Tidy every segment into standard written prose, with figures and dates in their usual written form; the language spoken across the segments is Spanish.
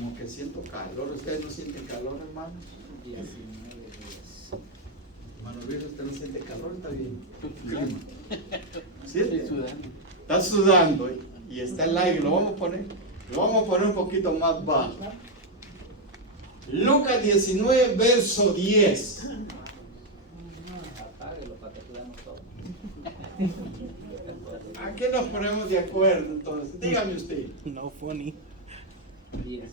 como que siento calor. ¿Ustedes no sienten calor, hermanos? 19 días. Hermano Luis, ¿usted no siente calor? Está bien. Clima. Estoy ¿Siente? sudando. Está sudando y está el aire. Lo vamos a poner un poquito más bajo. Lucas 19, verso 10. Apáguelo para que sudamos todos. ¿A qué nos ponemos de acuerdo entonces? Dígame usted. No funny. 10.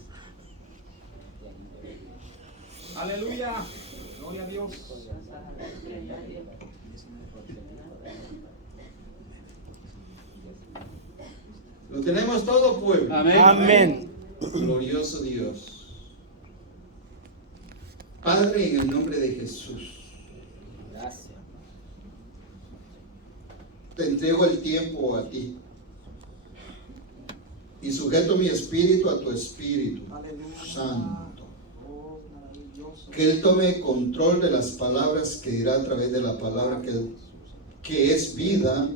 Aleluya. Gloria a Dios. ¿Lo tenemos todo, pueblo? Amén. Amén. Glorioso Dios. Padre, en el nombre de Jesús, Gracias. te entrego el tiempo a ti y sujeto mi espíritu a tu espíritu santo. Que Él tome control de las palabras que dirá a través de la palabra que es vida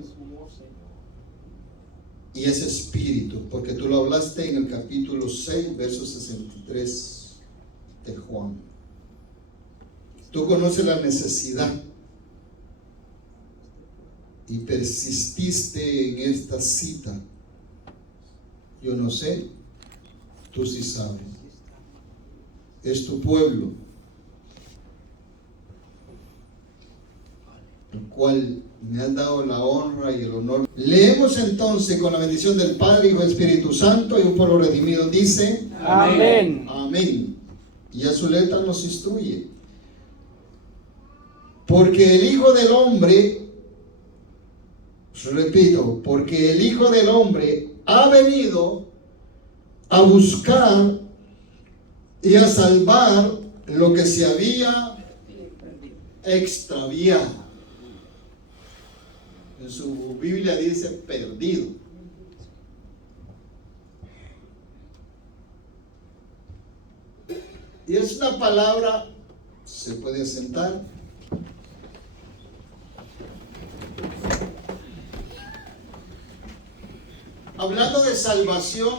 y es espíritu, porque tú lo hablaste en el capítulo 6, verso 63 de Juan. Tú conoces la necesidad y persististe en esta cita. Yo no sé, tú sí sabes. Es tu pueblo, el cual me has dado la honra y el honor. Leemos entonces con la bendición del Padre, Hijo y Espíritu Santo, y un pueblo redimido dice: Amén. amén. Y a su letra nos instruye. Porque el Hijo del Hombre, repito, porque el Hijo del Hombre ha venido a buscar y a salvar lo que se había extraviado. En su Biblia dice perdido. Y es una palabra, se puede sentar. Hablando de salvación,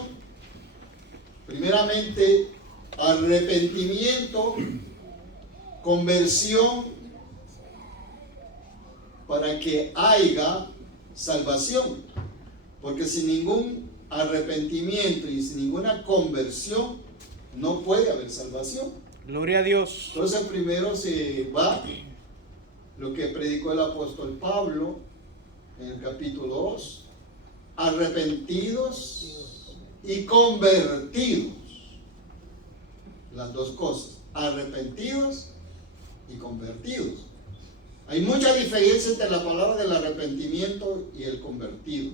primeramente arrepentimiento, conversión, para que haya salvación. Porque sin ningún arrepentimiento y sin ninguna conversión no puede haber salvación. Gloria a Dios. Entonces primero se va lo que predicó el apóstol Pablo en el capítulo 2. Arrepentidos y convertidos. Las dos cosas, arrepentidos y convertidos. Hay mucha diferencia entre la palabra del arrepentimiento y el convertido.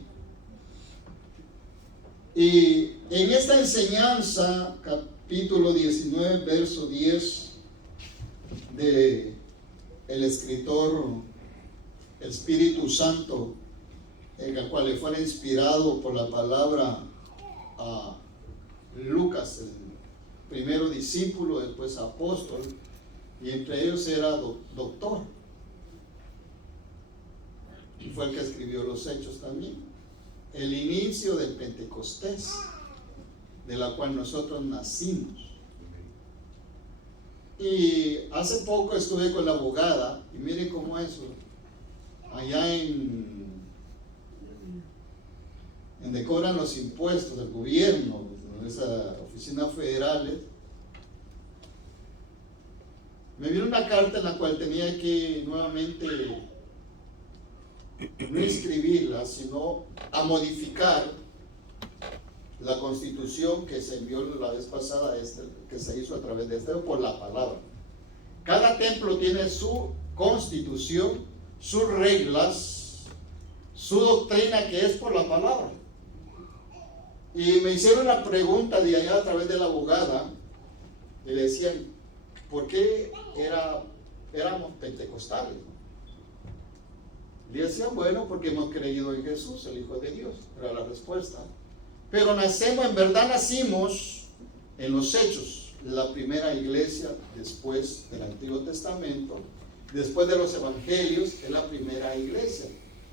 Y en esta enseñanza, capítulo 19, verso 10, de el escritor Espíritu Santo, en el cual le fue inspirado por la palabra a Lucas, el primero discípulo, después apóstol, y entre ellos era doctor. Y fue el que escribió los Hechos también. El inicio del Pentecostés, de la cual nosotros nacimos. Y hace poco estuve con la abogada, y mire cómo eso, allá en donde cobran los impuestos del gobierno, en esas oficinas federales, me vino una carta en la cual tenía que nuevamente no escribirla, sino a modificar la constitución que se envió la vez pasada, que se hizo a través de por la palabra. Cada templo tiene su constitución, sus reglas, su doctrina, que es por la palabra. Y me hicieron la pregunta de allá a través de la abogada, y le decían, ¿por qué éramos pentecostales? Le decían, bueno, porque hemos creído en Jesús, el Hijo de Dios, era la respuesta. Pero en verdad nacimos en los Hechos, la primera iglesia después del Antiguo Testamento, después de los Evangelios, es la primera iglesia.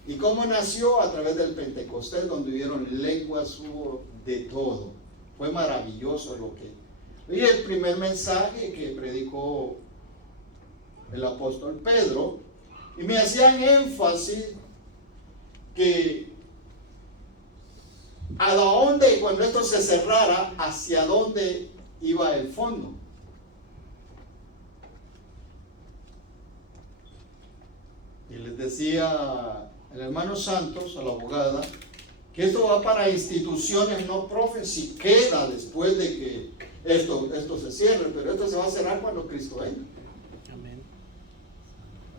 ¿Y cómo nació? A través del Pentecostés, donde hubieron lenguas, hubo de todo. Fue maravilloso lo que Y el primer mensaje que predicó el apóstol Pedro, y me hacían énfasis que a dónde, cuando esto se cerrara, hacia dónde iba el fondo. Y les decía el hermano Santos, a la abogada, que esto va para instituciones no profes, si queda después de que esto se cierre, pero esto se va a cerrar cuando Cristo venga. Amén.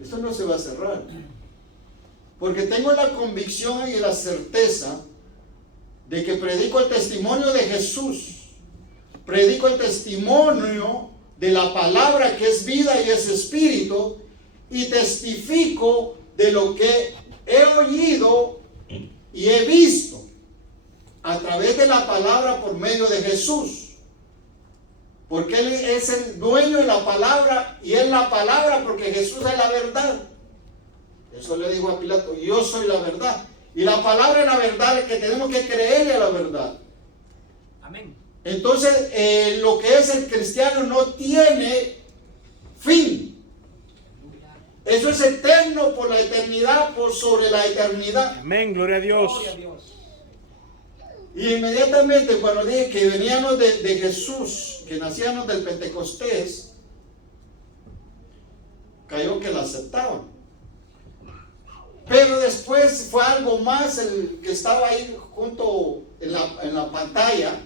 Esto no se va a cerrar. Porque tengo la convicción y la certeza de que predico el testimonio de Jesús. Predico el testimonio de la palabra que es vida y es espíritu. Y testifico de lo que he oído y he visto a través de la palabra por medio de Jesús. Porque Él es el dueño de la palabra y es la palabra porque Jesús es la verdad. Eso le dijo a Pilato, yo soy la verdad. Y la palabra es la verdad, que tenemos que creerle a la verdad. Amén. Entonces, lo que es el cristiano no tiene fin. Eso es eterno por la eternidad, por sobre la eternidad. Amén, gloria a Dios. Gloria a Dios. Y inmediatamente cuando dije que veníamos de Jesús, que nacíamos del Pentecostés, cayó que la aceptaban. Pero después fue algo más, el que estaba ahí junto en la pantalla,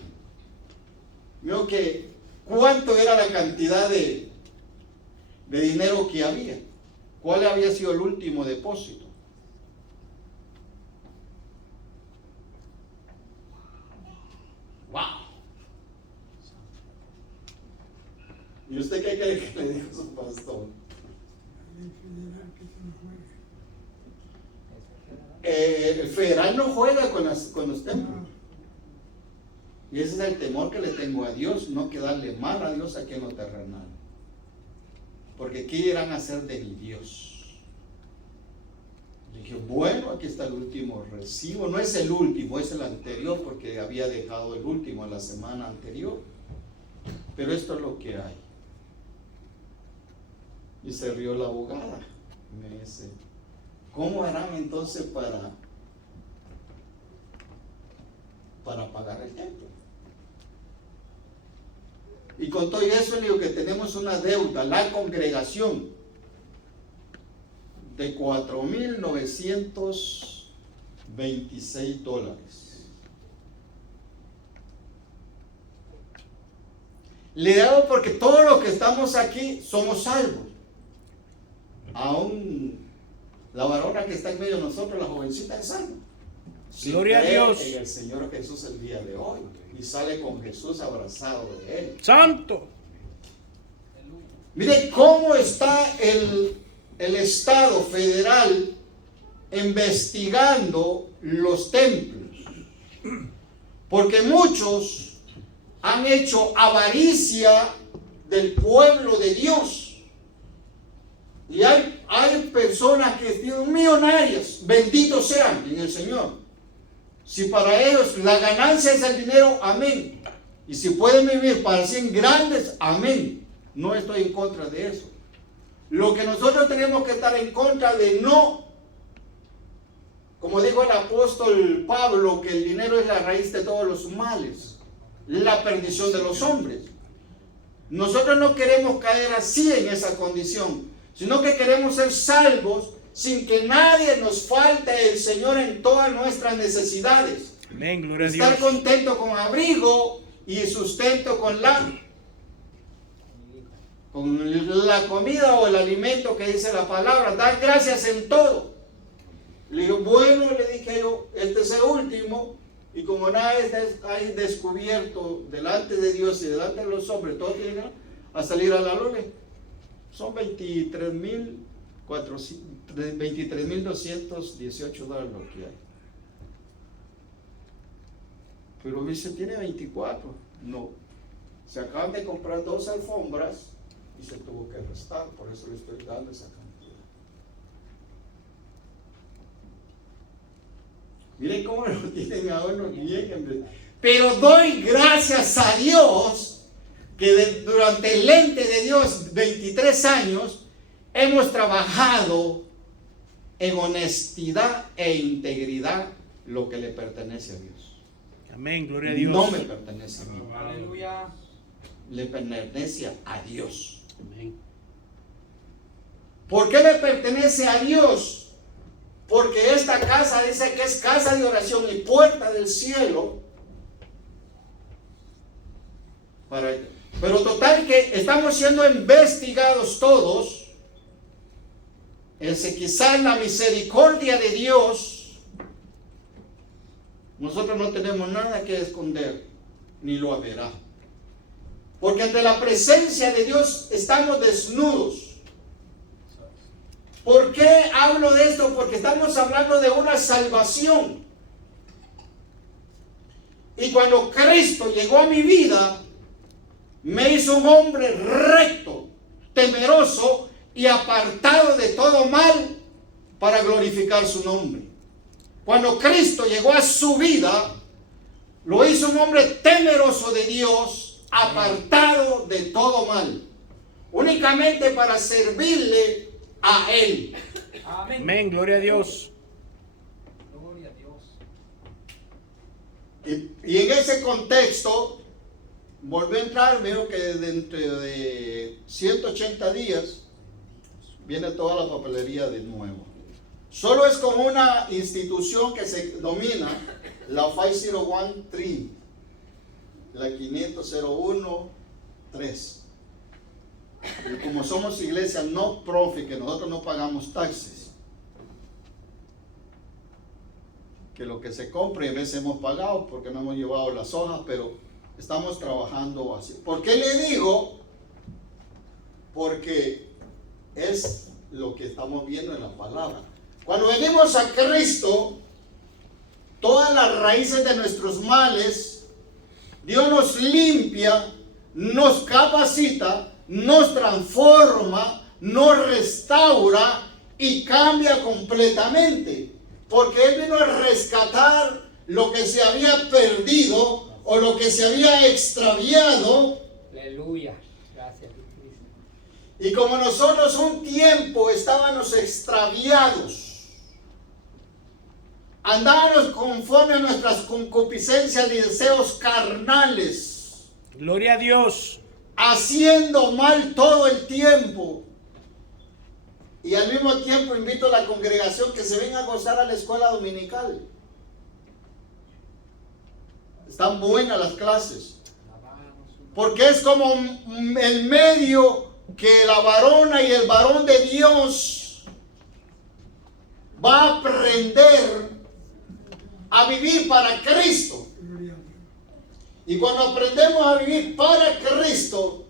vio que cuánto era la cantidad de dinero que había, cuál había sido el último depósito. ¡Wow! ¿Y usted qué cree que le dijo su pastor? El federal no juega con los templos. Y ese es el temor que le tengo a Dios, no que darle mal a Dios aquí en lo terrenal. Porque ¿qué irán a hacer de mi Dios? Le dije, bueno, aquí está el último recibo. No es el último, es el anterior, porque había dejado el último en la semana anterior. Pero esto es lo que hay. Y se rió la abogada. Me dice, ¿cómo harán entonces para pagar el templo? Y con todo eso le digo que tenemos una deuda, la congregación, de $4,926. Le debo porque todos los que estamos aquí somos salvos. Aún la varona que está en medio de nosotros, la jovencita, es salva. Gloria a cree Dios. en el Señor Jesús el día de hoy y sale con Jesús abrazado de Él. Santo. Mire cómo está el Estado federal investigando los templos. Porque muchos han hecho avaricia del pueblo de Dios. Y hay personas que son millonarias, benditos sean en el Señor. Si para ellos la ganancia es el dinero, amén. Y si pueden vivir para ser grandes, amén. No estoy en contra de eso. Lo que nosotros tenemos que estar en contra de no, como dijo el apóstol Pablo, que el dinero es la raíz de todos los males, la perdición de los hombres. Nosotros no queremos caer así en esa condición, sino que queremos ser salvos sin que nadie nos falte el Señor en todas nuestras necesidades. Amén, gloria a Estar Dios. contento con abrigo y sustento con la comida o el alimento que dice la palabra. Dar gracias en todo. Le digo, bueno, le dije yo, este es el último, y como nada hay descubierto delante de Dios y delante de los hombres, todo tiene a salir a la luz. Son $23,218 lo que hay. Pero dice, tiene 24. No. Se acaban de comprar 2 alfombras y se tuvo que restar. Por eso le estoy dando esa cantidad. Miren cómo lo tienen a uno bien. Pero doy gracias a Dios que durante el lente de Dios, 23 años, hemos trabajado en honestidad e integridad lo que le pertenece a Dios. Amén, gloria a Dios. No me pertenece a mí, Aleluya. le pertenece a Dios. Amén. ¿Por qué le pertenece a Dios? Porque esta casa dice que es casa de oración y puerta del cielo. Pero total que estamos siendo investigados todos. Quizá en la misericordia de Dios, nosotros no tenemos nada que esconder, ni lo haberá. Porque ante la presencia de Dios estamos desnudos. ¿Por qué hablo de esto? Porque estamos hablando de una salvación. Y cuando Cristo llegó a mi vida, me hizo un hombre recto, temeroso y apartado de todo mal para glorificar su nombre. Cuando Cristo llegó a su vida, lo hizo un hombre temeroso de Dios, apartado de todo mal, únicamente para servirle a Él. Amén. Amén, gloria a Dios. Gloria a Dios. Y en ese contexto, volví a entrar, veo que dentro de 180 días viene toda la papelería de nuevo. Solo es como una institución que se denomina la 5013, la 5001-3. Y como somos iglesia no profit, que nosotros no pagamos taxes, que lo que se compre a veces hemos pagado porque no hemos llevado las hojas, pero estamos trabajando así. ¿Por qué le digo? Porque es lo que estamos viendo en la palabra. Cuando venimos a Cristo, todas las raíces de nuestros males, Dios nos limpia, nos capacita, nos transforma, nos restaura y cambia completamente. Porque Él vino a rescatar lo que se había perdido o lo que se había extraviado. Aleluya. Gracias, Cristo. Y como nosotros un tiempo estábamos extraviados, andábamos conforme a nuestras concupiscencias y deseos carnales, Gloria a Dios. haciendo mal todo el tiempo. Y al mismo tiempo invito a la congregación que se venga a gozar a la escuela dominical. Están buenas las clases. Porque es como el medio que la varona y el varón de Dios va a aprender a vivir para Cristo. Y cuando aprendemos a vivir para Cristo,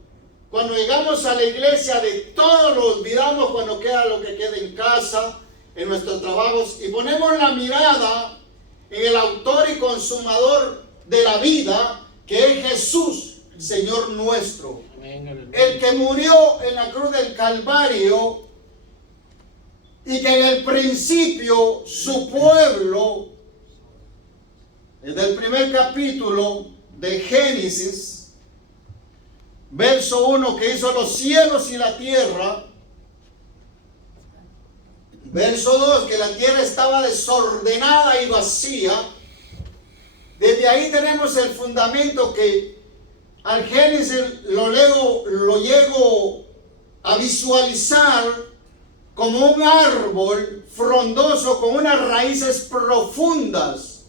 cuando llegamos a la iglesia, de todo lo olvidamos cuando queda lo que queda en casa, en nuestros trabajos, y ponemos la mirada en el autor y consumador de la vida, que es Jesús, Señor nuestro. Amén. El que murió en la cruz del Calvario y que en el principio su pueblo, desde el primer capítulo de Génesis, verso 1, que hizo los cielos y la tierra. Verso 2, que la tierra estaba desordenada y vacía. Desde ahí tenemos el fundamento que al Génesis lo llego a visualizar como un árbol frondoso con unas raíces profundas.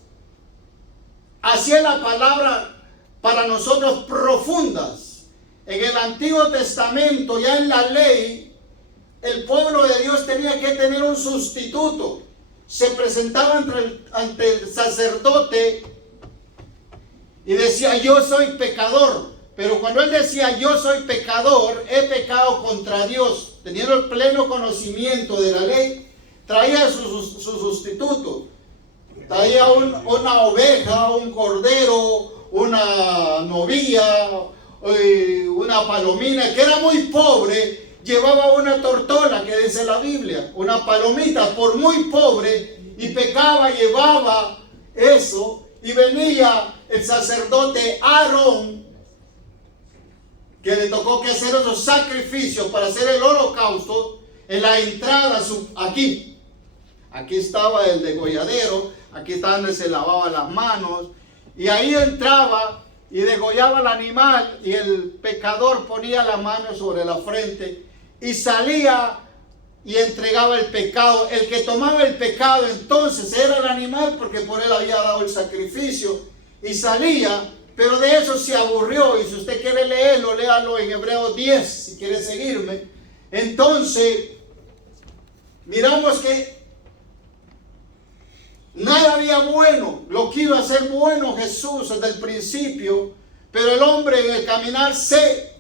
Así es la palabra para nosotros, profundas. En el Antiguo Testamento, ya en la ley, el pueblo de Dios tenía que tener un sustituto. Se presentaba ante el sacerdote y decía: yo soy pecador. Pero cuando él decía: yo soy pecador, he pecado contra Dios, teniendo el pleno conocimiento de la ley, traía su sustituto. Traía una oveja, un cordero, una novilla, una palomina, que era muy pobre. Llevaba una tortola, que dice la Biblia, una palomita, por muy pobre, y pecaba, llevaba eso, y venía el sacerdote Aarón que le tocó que hacer esos sacrificios para hacer el holocausto, en la entrada, aquí estaba el degolladero, aquí estaba donde se lavaba las manos, y ahí entraba y degollaba al animal, y el pecador ponía la mano sobre la frente y salía y entregaba el pecado. El que tomaba el pecado entonces era el animal, porque por él había dado el sacrificio, y salía. Pero de eso se aburrió, y si usted quiere leerlo, léalo en Hebreos 10, si quiere seguirme. Entonces, miramos que nada había bueno, lo que iba a ser bueno Jesús desde el principio, pero el hombre en el caminar se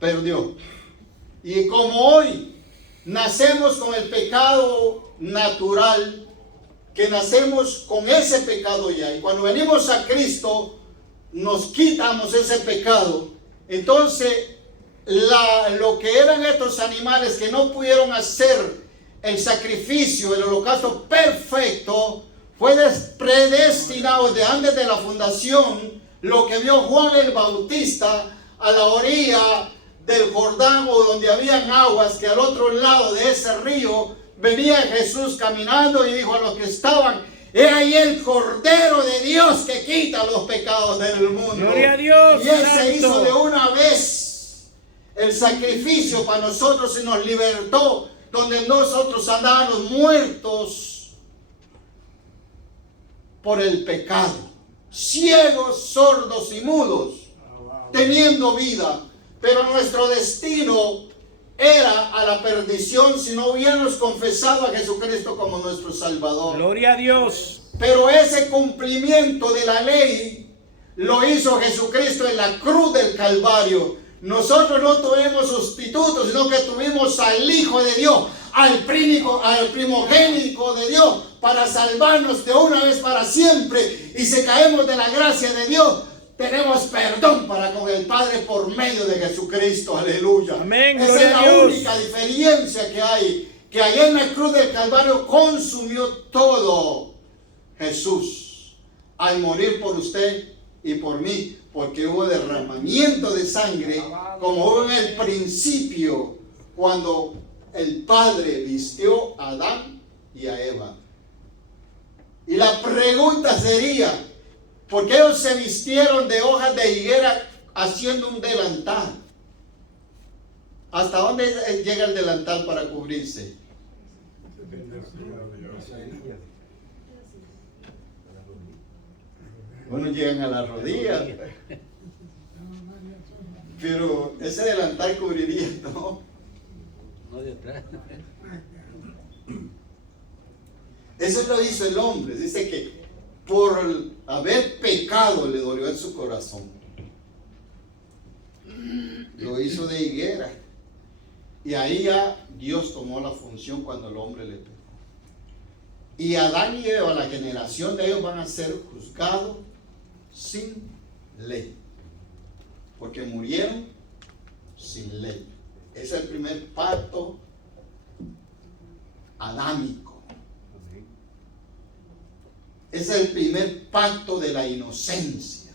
perdió. Y como hoy nacemos con el pecado natural, que nacemos con ese pecado ya, y cuando venimos a Cristo, nos quitamos ese pecado. Entonces lo que eran estos animales que no pudieron hacer el sacrificio, el holocausto perfecto, fue predestinado desde antes de la fundación. Lo que vio Juan el Bautista a la orilla del Jordán, o donde habían aguas, que al otro lado de ese río venía Jesús caminando, y dijo a los que estaban: he ahí el Cordero de Dios que quita los pecados del mundo. Gloria a Dios. Y Él Santo. se hizo de una vez el sacrificio para nosotros y nos libertó, donde nosotros andábamos muertos por el pecado, ciegos, sordos y mudos, teniendo vida, pero nuestro destino era a la perdición si no hubiéramos confesado a Jesucristo como nuestro Salvador. Gloria a Dios. Pero ese cumplimiento de la ley lo hizo Jesucristo en la cruz del Calvario. Nosotros no tuvimos sustitutos, sino que tuvimos al Hijo de Dios, al primogénito de Dios, para salvarnos de una vez para siempre. Y si caemos de la gracia de Dios, tenemos perdón para con el Padre por medio de Jesucristo. Aleluya. Amén. Esa Gloria es a la Dios. única diferencia que hay. Que allá en la cruz del Calvario consumió todo Jesús al morir por usted y por mí, porque hubo derramamiento de sangre, como hubo en el principio, cuando el Padre vistió a Adán y a Eva. Y la pregunta sería: ¿por qué ellos se vistieron de hojas de higuera haciendo un delantal? ¿Hasta dónde llega el delantal para cubrirse? Unos llegan a la rodilla, pero ese delantal cubriría, ¿no? No de atrás. Eso lo hizo el hombre. Dice que por haber pecado le dolió en su corazón. Lo hizo de higuera. Y ahí ya Dios tomó la función cuando el hombre le pecó. Y Adán y Eva, la generación de ellos, van a ser juzgados sin ley, porque murieron sin ley. Es el primer pacto adámico. Es el primer pacto de la inocencia,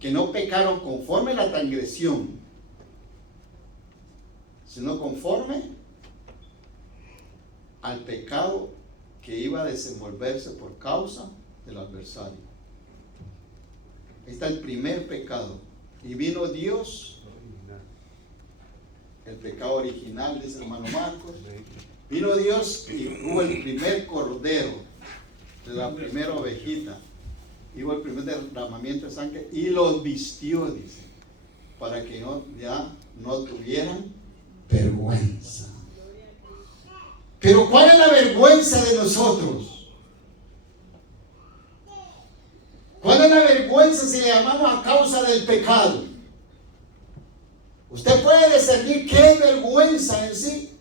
que no pecaron conforme a la transgresión, sino conforme al pecado que iba a desenvolverse por causa del adversario. Ahí está el primer pecado. Y vino Dios, el pecado original, dice el hermano Marcos. Vino Dios y hubo el primer cordero, la primera ovejita. Y hubo el primer derramamiento de sangre y los vistió, dice, para que ya no tuvieran vergüenza. Pero ¿cuál es la vergüenza de nosotros? ¿Cuál es la vergüenza si le llamamos a causa del pecado? Usted puede discernir qué es vergüenza en sí.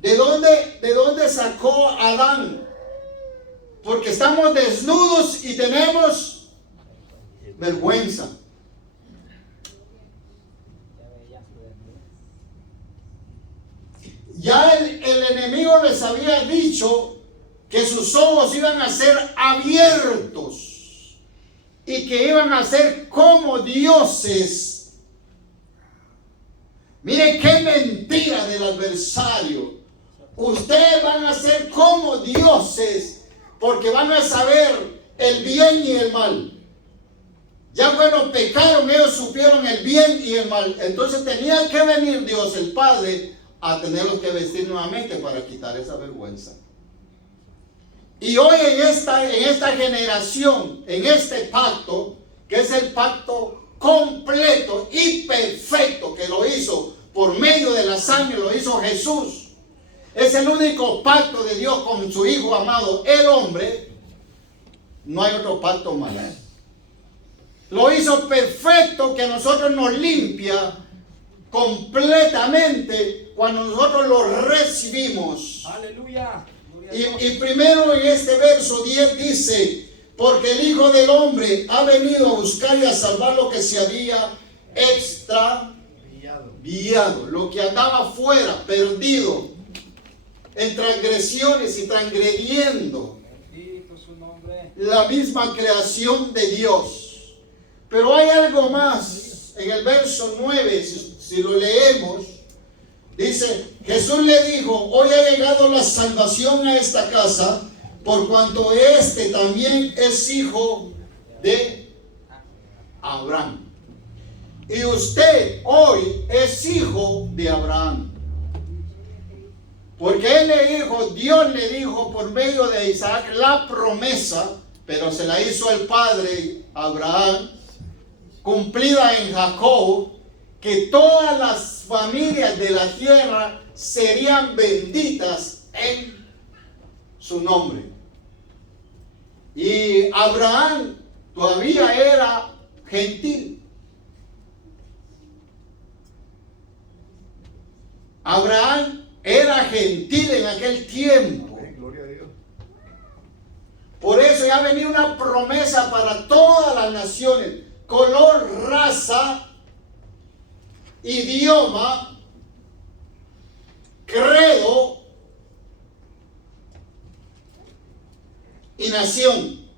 ¿De dónde sacó Adán? Porque estamos desnudos y tenemos vergüenza. Ya el enemigo les había dicho que sus ojos iban a ser abiertos y que iban a ser como dioses. Mire qué mentira del adversario. Ustedes van a ser como dioses porque van a saber el bien y el mal. Ya cuando pecaron, ellos supieron el bien y el mal. Entonces tenía que venir Dios, el Padre, a tenerlos que vestir nuevamente para quitar esa vergüenza. Y hoy en esta generación, en este pacto, que es el pacto completo y perfecto que lo hizo por medio de la sangre, lo hizo Jesús. Es el único pacto de Dios con su Hijo amado, el hombre. No hay otro pacto más. Lo hizo perfecto, que a nosotros nos limpia completamente cuando nosotros lo recibimos. Aleluya. Y primero en este verso 10 dice: porque el Hijo del Hombre ha venido a buscar y a salvar lo que se había extraviado, lo que andaba fuera, perdido, en transgresiones y transgrediendo Bendito su nombre. la misma creación de Dios. Pero hay algo más. En el verso 9, si lo leemos, dice: Jesús le dijo: hoy ha llegado la salvación a esta casa, por cuanto este también es hijo de Abraham. Y usted hoy es hijo de Abraham. Porque Dios le dijo por medio de Isaac la promesa, pero se la hizo el padre Abraham, cumplida en Jacob, que todas las familias de la tierra serían benditas en su nombre. Y Abraham todavía era gentil. Abraham era gentil en aquel tiempo. Gloria a Dios. Por eso ya venía una promesa para todas las naciones: color, raza, idioma, credo y nación.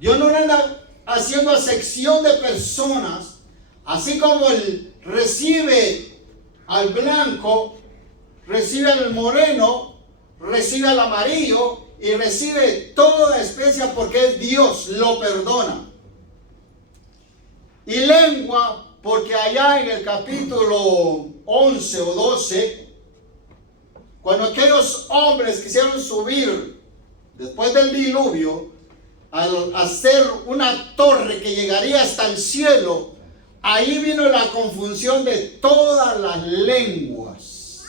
Dios no anda haciendo acepción de personas, así como Él recibe al blanco, recibe al moreno, recibe al amarillo y recibe toda especie, porque es Dios, lo perdona. Y lengua, porque allá en el capítulo 11 o 12, cuando aquellos hombres quisieron subir después del diluvio, al hacer una torre que llegaría hasta el cielo, ahí vino la confusión de todas las lenguas.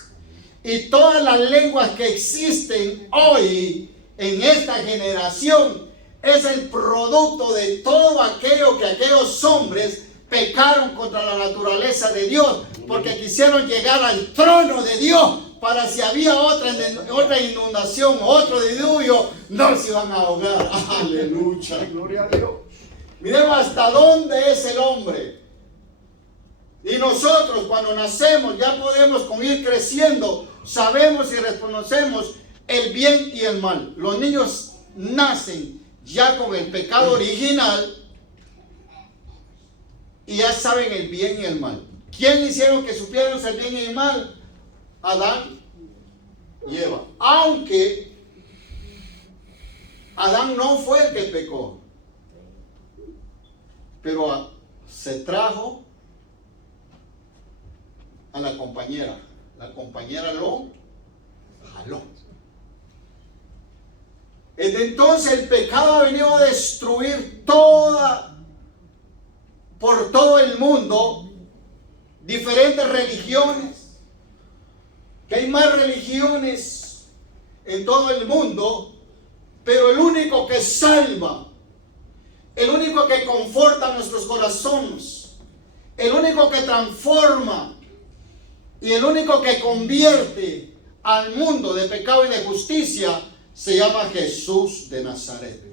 Y todas las lenguas que existen hoy en esta generación es el producto de todo aquello que aquellos hombres pecaron contra la naturaleza de Dios, porque quisieron llegar al trono de Dios para si había otra inundación, otro diluvio, no se iban a ahogar. Aleluya. Gloria a Dios. Miremos hasta dónde es el hombre. Y nosotros cuando nacemos ya podemos, con ir creciendo, sabemos y reconocemos el bien y el mal. Los niños nacen ya con el pecado original y ya saben el bien y el mal. ¿Quién hicieron que supieran el bien y el mal? Adán y Eva. Aunque Adán no fue el que pecó, pero se trajo a la compañera. La compañera lo jaló. Desde entonces el pecado ha venido a destruir por todo el mundo, diferentes religiones, que hay más religiones en todo el mundo, pero el único que salva, el único que conforta nuestros corazones, el único que transforma y el único que convierte al mundo de pecado y de justicia se llama Jesús de Nazaret.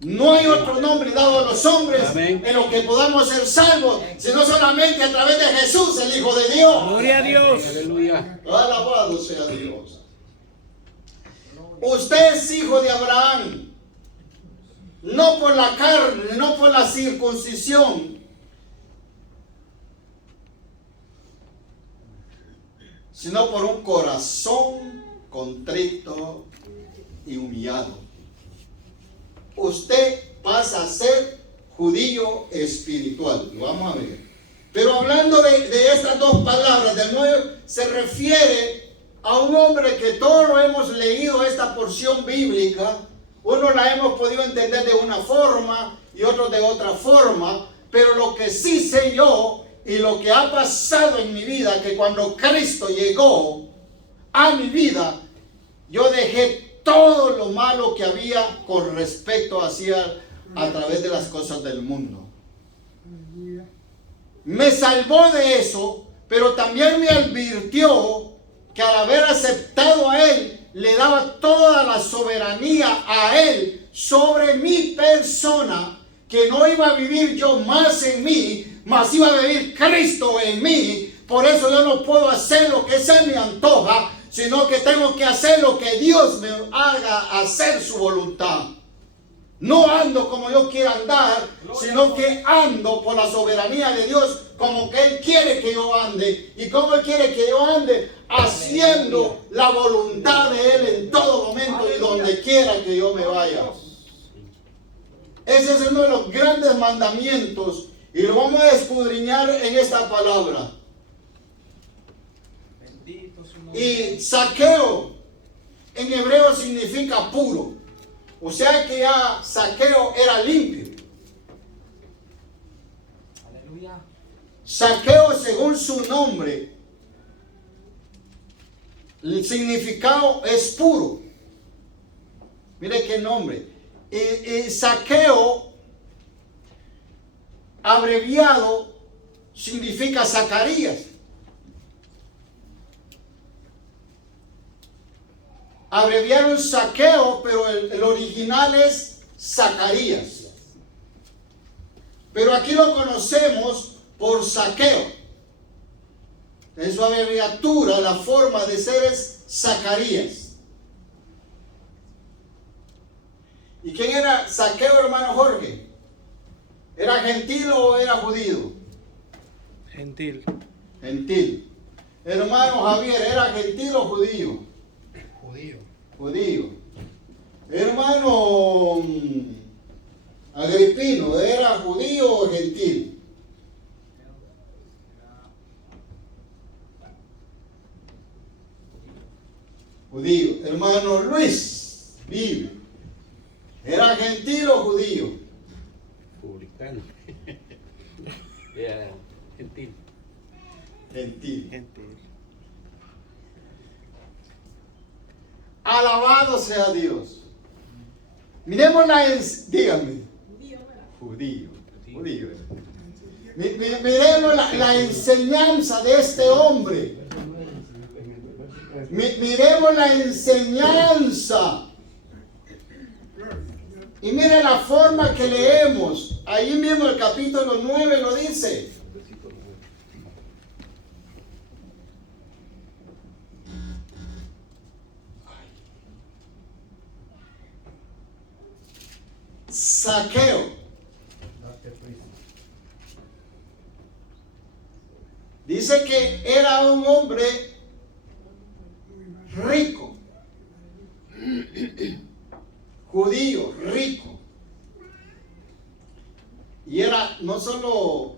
No hay otro nombre dado a los hombres en lo que podamos ser salvos, sino solamente a través de Jesús, el Hijo de Dios. Gloria a Dios. Aleluya. Alabado sea Dios. Usted es hijo de Abraham. no por la carne, no por la circuncisión, sino por un corazón contrito y humillado. Usted pasa a ser judío espiritual. Lo vamos a ver. Pero hablando de estas dos palabras, de nuevo, se refiere a un hombre que todos lo hemos leído, esta porción bíblica. Uno la hemos podido entender de una forma y otros de otra forma. Pero lo que sí sé yo y lo que ha pasado en mi vida, que cuando Cristo llegó a mi vida, yo dejé todo lo malo que había con respecto hacia a través de las cosas del mundo. Me salvó de eso, pero también me advirtió que al haber aceptado a Él, le daba toda la soberanía a Él sobre mi persona, que no iba a vivir yo más en mí, mas iba a vivir Cristo en mí. Por eso yo no puedo hacer lo que se me antoja, sino que tengo que hacer lo que Dios me haga hacer su voluntad. No ando como yo quiera andar, sino que ando por la soberanía de Dios, como que Él quiere que yo ande. ¿Y cómo Él quiere que yo ande? Haciendo la voluntad de Él en todo momento y donde quiera que yo me vaya. Ese es uno de los grandes mandamientos y lo vamos a escudriñar en esta palabra. Y Zaqueo en hebreo significa puro. O sea que ya Zaqueo era limpio. Aleluya. Zaqueo, según su nombre, el significado es puro. Mire qué nombre. Y Zaqueo, abreviado, significa Zacarías. Abreviaron Zaqueo, pero el original es Zacarías. Pero aquí lo conocemos por Zaqueo. En su abreviatura, la forma de ser es Zacarías. ¿Y quién era Zaqueo, hermano Jorge? ¿Era gentil o era judío? Gentil. Gentil. Hermano Javier, ¿era gentil o judío? Judío. Hermano Agripino, ¿era judío o gentil? Judío. Hermano Luis Vive, ¿era gentil o judío? Publicano. Era gentil. Gentil. Gentil. Alabado sea Dios. Miremos dígame. Judío. Miremos la enseñanza de este hombre. Miremos la enseñanza. Y mire la forma que leemos. Ahí mismo el capítulo 9 lo dice. Zaqueo dice que era un hombre rico, judío, rico, y era no solo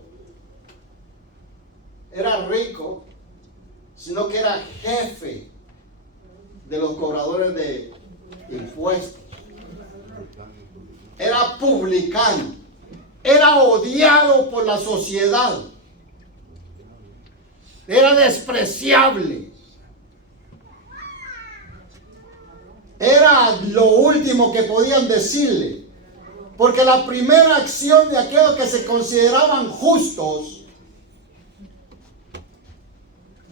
era rico, sino que era jefe de los cobradores de impuestos. Era publicano, era odiado por la sociedad, era despreciable, era lo último que podían decirle, porque la primera acción de aquellos que se consideraban justos,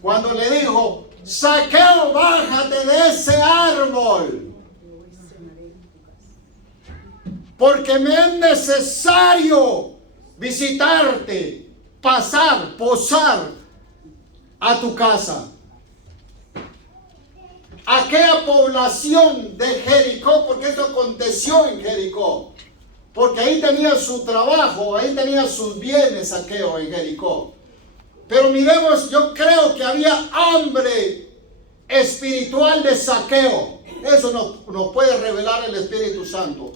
cuando le dijo: Zaqueo, bájate de ese árbol, porque me es necesario visitarte, posar a tu casa. Aquella población de Jericó, porque esto aconteció en Jericó, porque ahí tenía su trabajo, ahí tenía sus bienes Zaqueo en Jericó. Pero miremos, yo creo que había hambre espiritual de Zaqueo. Eso nos puede revelar el Espíritu Santo.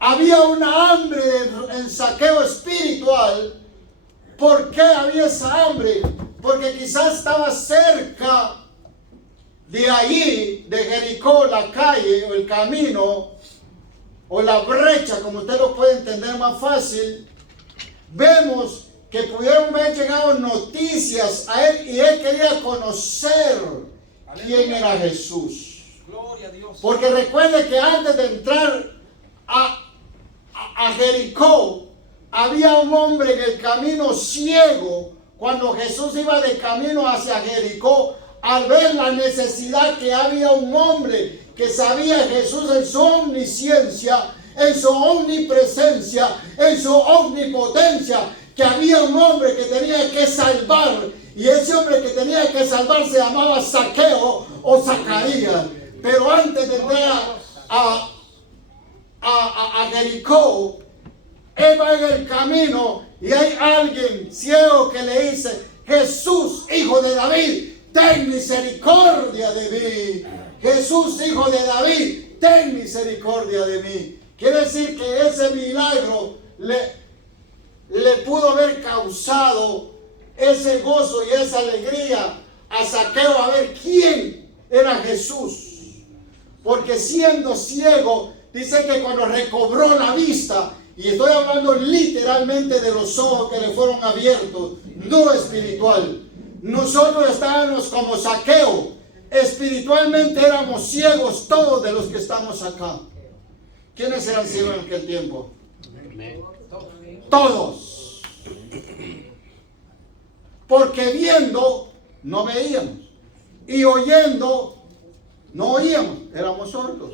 Había una hambre en Zaqueo espiritual. ¿Por qué había esa hambre? Porque quizás estaba cerca de allí, de Jericó, la calle o el camino o la brecha, como usted lo puede entender más fácil. Vemos que pudieron haber llegado noticias a él y él quería conocer quién era Jesús. Gloria a Dios. Porque recuerde que antes de entrar a Jericó, había un hombre en el camino ciego. Cuando Jesús iba de camino hacia Jericó, al ver la necesidad que había un hombre que sabía Jesús en su omnisciencia, en su omnipresencia, en su omnipotencia, que había un hombre que tenía que salvar, y ese hombre que tenía que salvar se llamaba Zaqueo o Zacarías. Pero antes de entrar a Jericó, él va en el camino y hay alguien ciego que le dice: Jesús, hijo de David, ten misericordia de mí. Jesús, hijo de David, ten misericordia de mí. Quiere decir que ese milagro le pudo haber causado ese gozo y esa alegría a Zaqueo a ver quién era Jesús. Porque siendo ciego, dice que cuando recobró la vista, y estoy hablando literalmente de los ojos que le fueron abiertos, no espiritual. Nosotros estábamos como Zaqueo, espiritualmente éramos ciegos todos de los que estamos acá. ¿Quiénes eran ciegos en aquel tiempo? Todos. Porque viendo no veíamos, y oyendo no oíamos, éramos sordos,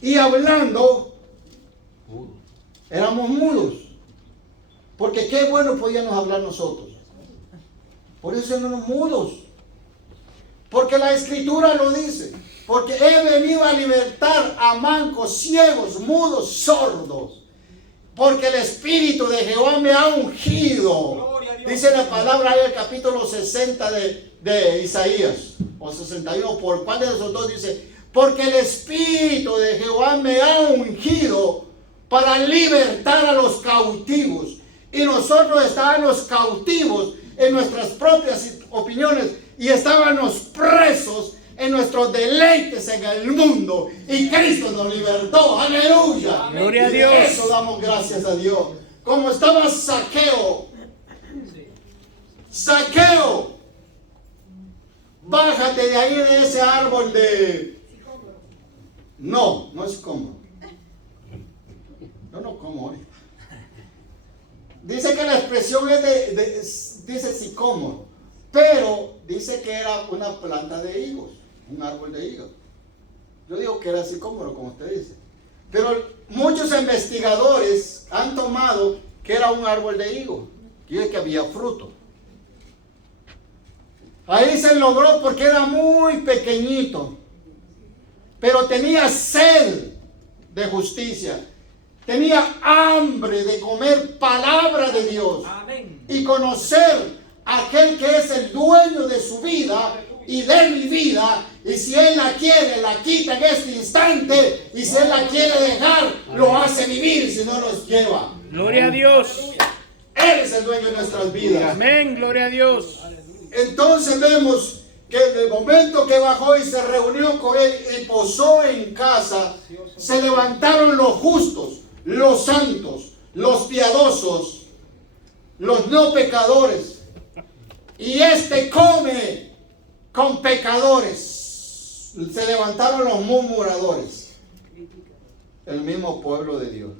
y hablando éramos mudos. Porque qué bueno podíamos hablar nosotros. Por eso éramos mudos. Porque la Escritura lo dice. Porque he venido a libertar a mancos, ciegos, mudos, sordos. Porque el Espíritu de Jehová me ha ungido. Dice la palabra ahí el capítulo 60 de Isaías. O 61. ¿Por cuál de esos dos dice? Porque el Espíritu de Jehová me ha ungido para libertar a los cautivos. Y nosotros estábamos cautivos en nuestras propias opiniones y estábamos presos en nuestros deleites en el mundo. Y Cristo nos libertó. Aleluya. Gloria a Y Dios. de eso damos gracias a Dios. Como estaba Zaqueo. Zaqueo, bájate de ahí, de ese árbol de... No es como. Yo no como ahorita. Dice que la expresión es dice sicómoro, pero dice que era una planta de higos, un árbol de higos. Yo digo que era sicómoro, como usted dice. Pero muchos investigadores han tomado que era un árbol de higo, que había fruto. Ahí se logró porque era muy pequeñito, pero tenía sed de justicia. Tenía hambre de comer palabra de Dios. Amén. Y conocer a aquel que es el dueño de su vida y de mi vida. Y si Él la quiere, la quita en este instante. Y si Él la quiere dejar, lo hace vivir. Si no, nos lleva. Gloria a Dios. Él es el dueño de nuestras vidas. Amén. Gloria a Dios. Entonces vemos que en el momento que bajó y se reunió con Él y posó en casa, se levantaron los justos, los santos, los piadosos, los no pecadores. Y este come con pecadores. Se levantaron los murmuradores. El mismo pueblo de Dios.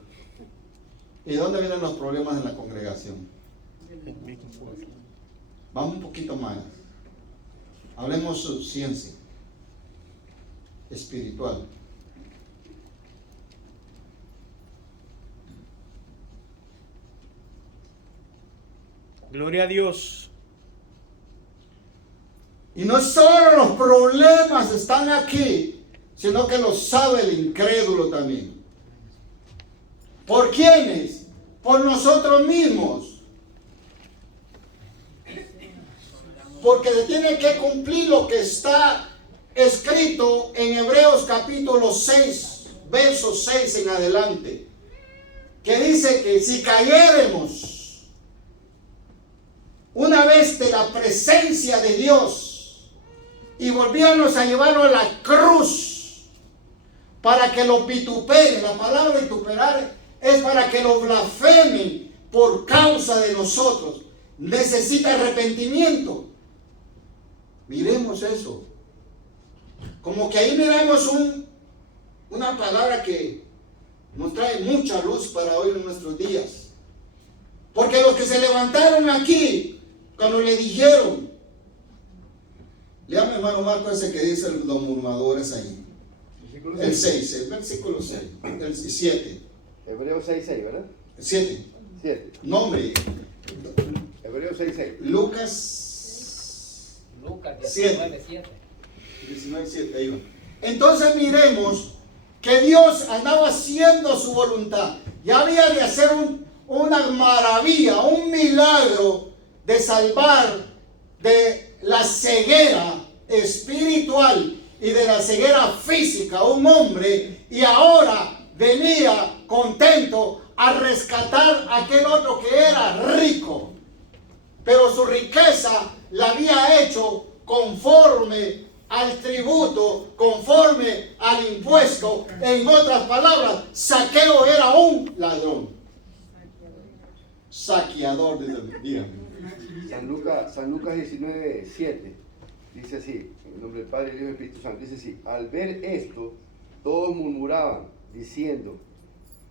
¿Y dónde vienen los problemas en la congregación? Vamos un poquito más. Hablemos de ciencia espiritual. Gloria a Dios. Y no solo los problemas están aquí, sino que lo sabe el incrédulo también. ¿Por quiénes? Por nosotros mismos. Porque se tiene que cumplir lo que está escrito en Hebreos capítulo 6, versos 6 en adelante, que dice que si cayéremos una vez de la presencia de Dios y volviéramos a llevarlo a la cruz para que lo vituperen, la palabra vituperar es para que lo blasfemen por causa de nosotros, necesita arrepentimiento. Miremos eso. Como que ahí miramos una palabra que nos trae mucha luz para hoy en nuestros días. Porque los que se levantaron aquí, cuando le dijeron, léame hermano Marco ese que dice los murmuradores ahí. El 6, el versículo 6, el 7. Hebreos 6:6, ¿verdad? 7. 7. Nombre. Hebreos 6:6. Lucas 19:7. 19:7, ahí va. Entonces miremos que Dios andaba haciendo su voluntad. Ya había de hacer una maravilla, un milagro de salvar de la ceguera espiritual y de la ceguera física a un hombre, y ahora venía contento a rescatar a aquel otro que era rico, pero su riqueza la había hecho conforme al tributo, conforme al impuesto. En otras palabras, Zaqueo era un ladrón, saqueador de el día. San Lucas 19:7 dice así, en nombre del Padre, el Hijo y el Espíritu Santo, dice así: al ver esto, todos murmuraban, diciendo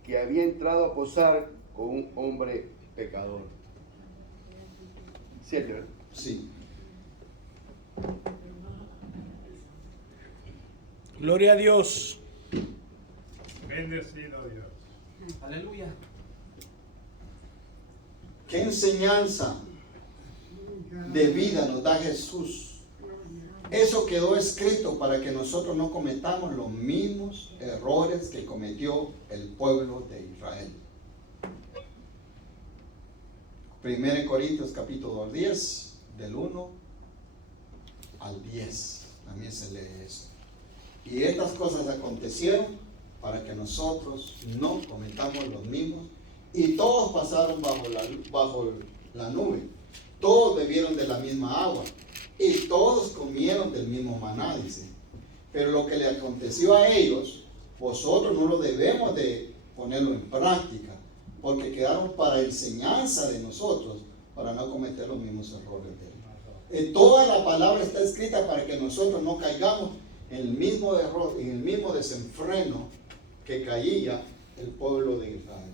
que había entrado a posar con un hombre pecador. 7, ¿verdad? Sí. Gloria a Dios. Bendecido Dios. Aleluya. ¿Qué enseñanza de vida nos da Jesús? Eso quedó escrito para que nosotros no cometamos los mismos errores que cometió el pueblo de Israel. 1 Corintios capítulo 10, del 1 al 10. También se lee eso. Y estas cosas acontecieron para que nosotros no cometamos los mismos. Y todos pasaron bajo la nube. Todos bebieron de la misma agua. Y todos comieron del mismo maná, dice. Pero lo que le aconteció a ellos, vosotros no lo debemos de ponerlo en práctica, porque quedaron para enseñanza de nosotros, para no cometer los mismos errores de él. Toda la palabra está escrita para que nosotros no caigamos en el mismo error, en el mismo desenfreno que caía el pueblo de Israel.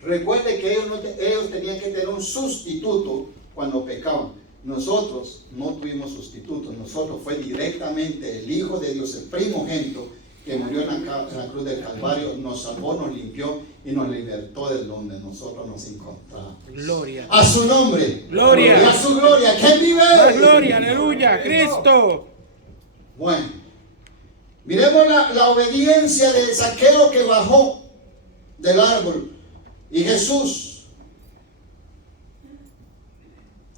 Recuerde que ellos tenían que tener un sustituto cuando pecaban. Nosotros no tuvimos sustitutos. Nosotros fue directamente el Hijo de Dios, el primogénito, que murió en la cruz del Calvario, nos salvó, nos limpió y nos libertó de donde nosotros nos encontramos. Gloria. A su nombre. Gloria. Y a su gloria. ¿Quién vive? La gloria, aleluya, Cristo. Bueno, miremos la obediencia de Zaqueo, que bajó del árbol y Jesús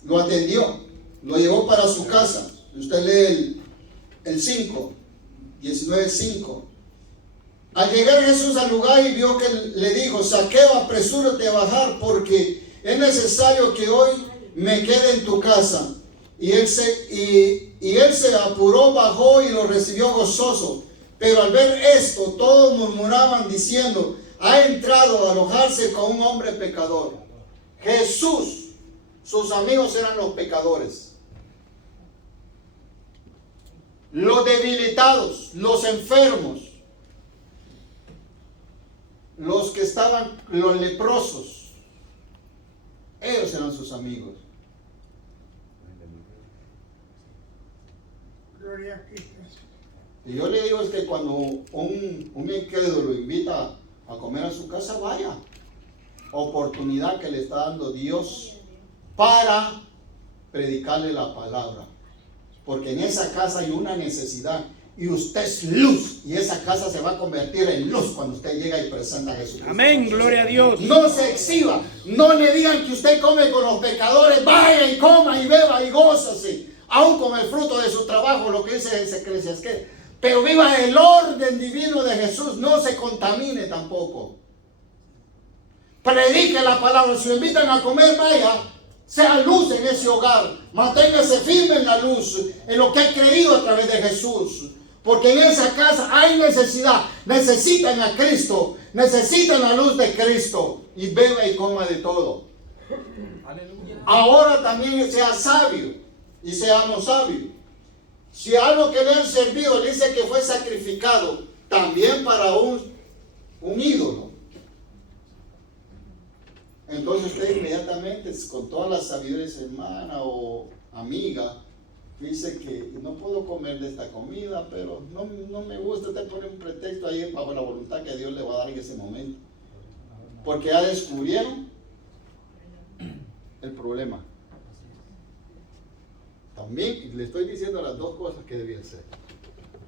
lo atendió, lo llevó para su casa. Usted lee el 5, 19:5. Al llegar Jesús al lugar y vio que le dijo: Zaqueo, apresúrate a bajar, porque es necesario que hoy me quede en tu casa. Y él se apuró, bajó y lo recibió gozoso. Pero al ver esto, todos murmuraban diciendo: ha entrado a alojarse con un hombre pecador. Jesús, sus amigos eran los pecadores, los debilitados, los enfermos, los que estaban, los leprosos. Ellos eran sus amigos. Gloria a Cristo. Y yo le digo es que cuando un incrédulo lo invita a comer a su casa, vaya. Oportunidad que le está dando Dios para predicarle la palabra. Porque en esa casa hay una necesidad. y usted es luz, y esa casa se va a convertir en luz cuando usted llega y presenta a Jesús. Amén, gloria a Dios. No se exhiba, no le digan que usted come con los pecadores, vaya y coma y beba y gózase, aún con el fruto de su trabajo, lo que dice Eclesiastés. Pero viva el orden divino de Jesús, no se contamine tampoco. Predique la palabra, si lo invitan a comer, vaya, sea luz en ese hogar, manténgase firme en la luz, en lo que ha creído a través de Jesús. Porque en esa casa hay necesidad, necesitan a Cristo, necesitan la luz de Cristo, y beba y coma de todo. Aleluya. Ahora también sea sabio, y seamos sabios. Si algo que le han servido le dice que fue sacrificado también para un ídolo, entonces usted inmediatamente, con toda la sabiduría, hermana o amiga, dice que no puedo comer de esta comida, pero no me gusta. Usted pone un pretexto ahí bajo la voluntad que Dios le va a dar en ese momento, porque ya descubrieron el problema. También le estoy diciendo las dos cosas que debían ser.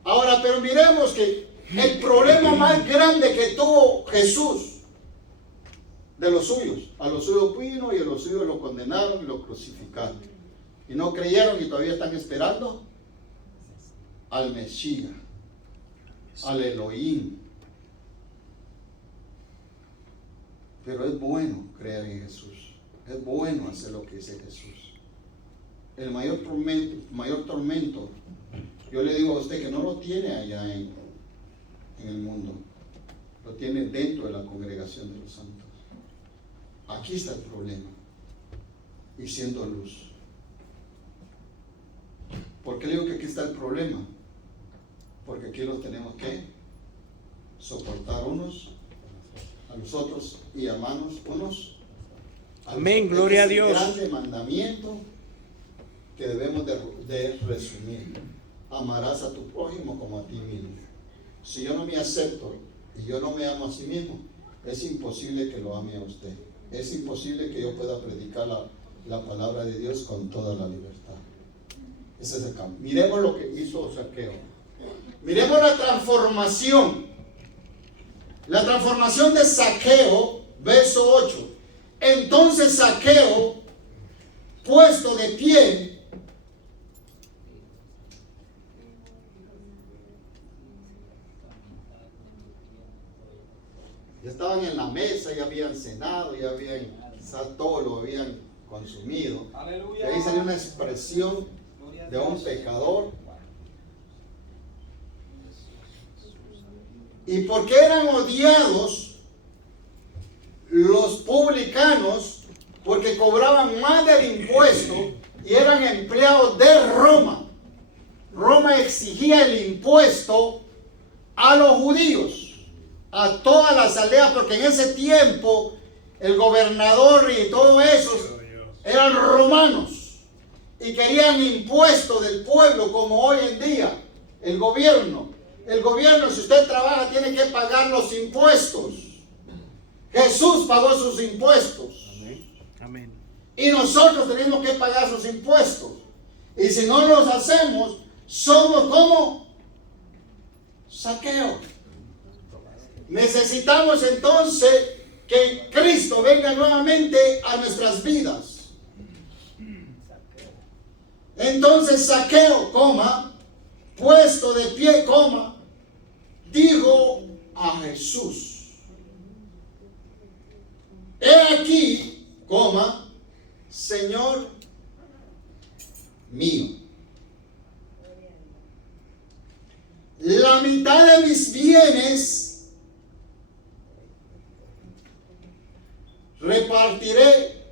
Ahora, pero miremos que el problema más grande que tuvo Jesús de los suyos, a los suyos vino y a los suyos lo condenaron y lo crucificaron. Y no creyeron y todavía están esperando al Mesías, al Elohim. Pero es bueno creer en Jesús, es bueno hacer lo que dice Jesús. El mayor tormento, yo le digo a usted que no lo tiene allá en el mundo, lo tiene dentro de la congregación de los santos. Aquí está el problema, y siendo luz. ¿Por qué le digo que aquí está el problema? Porque aquí los tenemos que soportar unos a los otros y amarnos unos a los Amén, otros. gloria a Este es el Dios. grande mandamiento que debemos de resumir. Amarás a tu prójimo como a ti mismo. Si yo no me acepto y yo no me amo a sí mismo, es imposible que lo ame a usted. Es imposible que yo pueda predicar la palabra de Dios con toda la libertad. Ese es el cambio. Miremos lo que hizo Zaqueo. Miremos la transformación. La transformación de Zaqueo, verso 8. Entonces Zaqueo, puesto de pie, ya estaban en la mesa, ya habían cenado, ya habían, quizás todo lo habían consumido. Aleluya. Y ahí salió una expresión Gloria a de un Dios. pecador. ¿Y por qué eran odiados los publicanos? Porque cobraban más del impuesto y eran empleados de Roma. Roma exigía el impuesto a los judíos, a todas las aldeas, porque en ese tiempo el gobernador y todos esos eran romanos y querían impuestos del pueblo, como hoy en día el gobierno. El gobierno, si usted trabaja, tiene que pagar los impuestos. Jesús pagó sus impuestos. Amén. Y nosotros tenemos que pagar sus impuestos. Y si no los hacemos, somos como Zaqueo. Necesitamos entonces que Cristo venga nuevamente a nuestras vidas. Entonces Zaqueo, puesto de pie, dijo a Jesús: he aquí, Señor mío, la mitad de mis bienes repartiré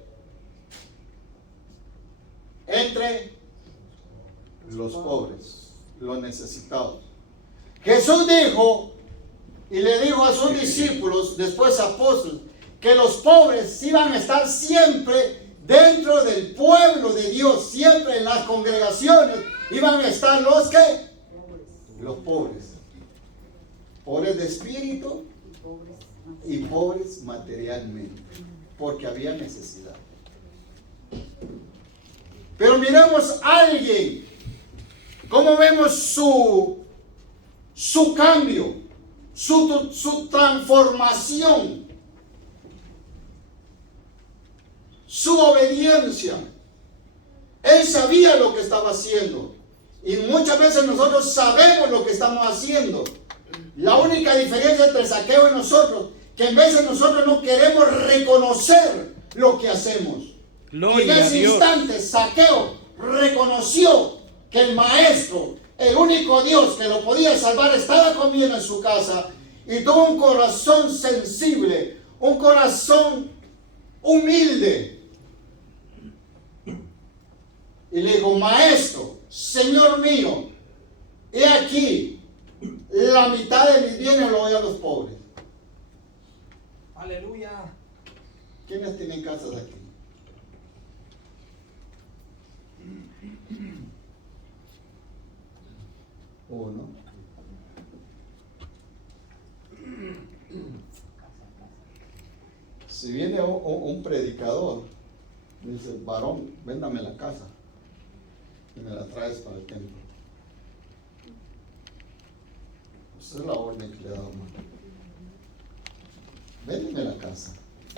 entre los pobres, los necesitados. Jesús dijo y le dijo a sus discípulos, después apóstoles, que los pobres iban a estar siempre dentro del pueblo de Dios, siempre en las congregaciones iban a estar los que, los pobres, pobres de espíritu y pobres materialmente, porque había necesidad. Pero miremos a alguien, cómo vemos su su cambio, su transformación, su obediencia. Él sabía lo que estaba haciendo. Y muchas veces nosotros sabemos lo que estamos haciendo. La única diferencia entre Zaqueo y nosotros, que en vez de nosotros no queremos reconocer lo que hacemos. Gloria y en a ese Dios. instante Zaqueo reconoció que el maestro, el único Dios que lo podía salvar, estaba comiendo en su casa, y tuvo un corazón sensible, un corazón humilde. Y le dijo: maestro, Señor mío, he aquí, la mitad de mis bienes lo doy a los pobres. Aleluya. ¿Quiénes tienen casas aquí? Uno. Si viene un predicador, dice: varón, véndame la casa y me la traes para el templo. Esa es la orden que le da uno. Véndeme la casa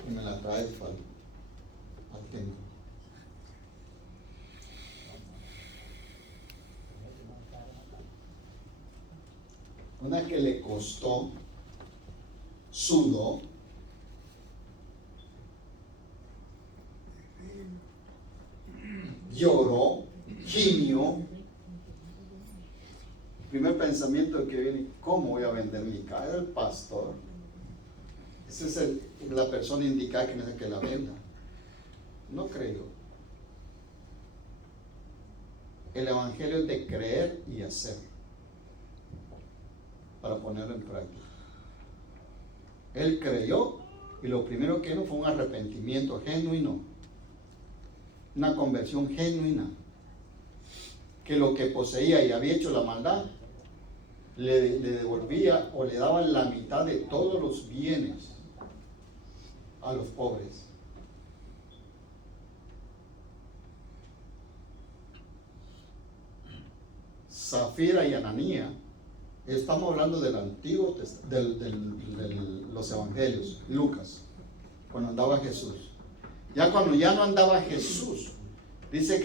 y me la traes para al templo. Una que le costó, sudó, lloró, gimió. El primer pensamiento que viene: ¿cómo voy a vender mi casa? El pastor. Esa es la persona indicada que necesita que la venda. No creyó. El evangelio es de creer y hacer, para ponerlo en práctica. Él creyó, y lo primero que hizo fue un arrepentimiento genuino, una conversión genuina, que lo que poseía y había hecho la maldad le devolvía o le daba la mitad de todos los bienes a los pobres. Zafira y Ananía, estamos hablando del antiguo, los evangelios, Lucas, cuando andaba Jesús. Ya cuando ya no andaba Jesús, dice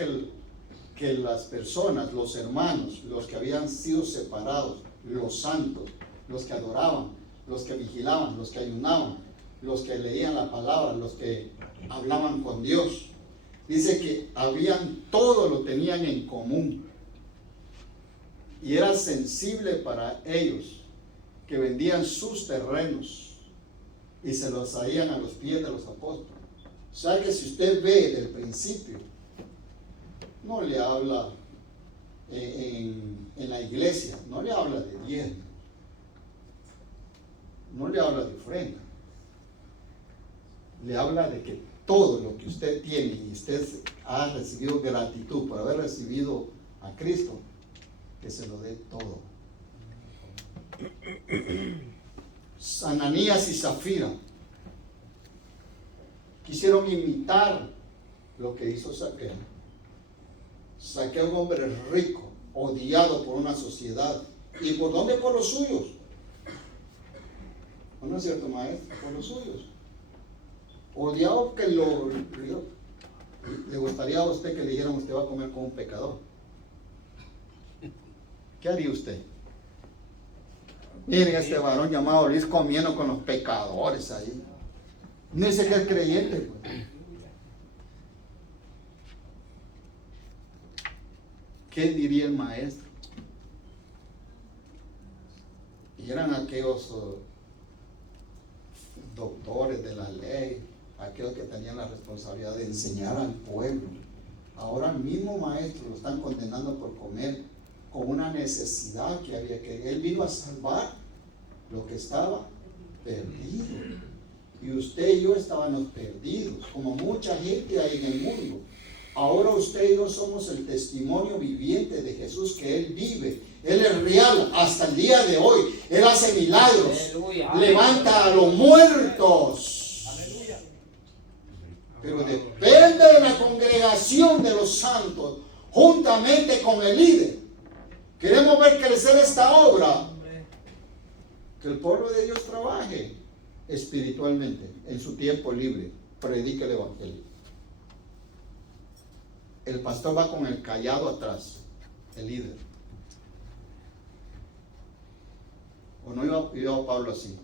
que las personas, los hermanos, los que habían sido separados, los santos, los que adoraban, los que vigilaban, los que ayunaban, los que leían la palabra, los que hablaban con Dios, dice que todo lo tenían en común. Y era sensible para ellos, que vendían sus terrenos y se los traían a los pies de los apóstoles. O sea que si usted ve del principio, no le habla en la iglesia, no le habla de diezmo, no le habla de ofrenda, le habla de que todo lo que usted tiene y usted ha recibido gratitud por haber recibido a Cristo, que se lo dé todo. Ananías y Zafira quisieron imitar lo que hizo Zaqueo. Zaqueo, un hombre rico, odiado por una sociedad. ¿Y por dónde? Por los suyos. ¿No es cierto, maestro? Por los suyos. Odiado que le gustaría a usted que le dijeran: usted va a comer con un pecador. ¿Qué haría usted? Miren, este varón llamado Luis comiendo con los pecadores ahí. No dice que es creyente, pues. ¿Qué diría el maestro? Y eran aquellos doctores de la ley, aquellos que tenían la responsabilidad de enseñar al pueblo. Ahora mismo, maestro, lo están condenando por comer con una necesidad que había, que él vino a salvar lo que estaba perdido. Y usted y yo estábamos perdidos, como mucha gente hay en el mundo. Ahora usted y yo somos el testimonio viviente de Jesús, que Él vive. Él es real hasta el día de hoy. Él hace milagros. Aleluya. Levanta a los muertos. Aleluya. Pero depende de la congregación de los santos, juntamente con el líder. Queremos ver crecer esta obra. Que el pueblo de Dios trabaje espiritualmente en su tiempo libre, predique el evangelio. El pastor va con el callado atrás, el líder. ¿O no iba Pablo así?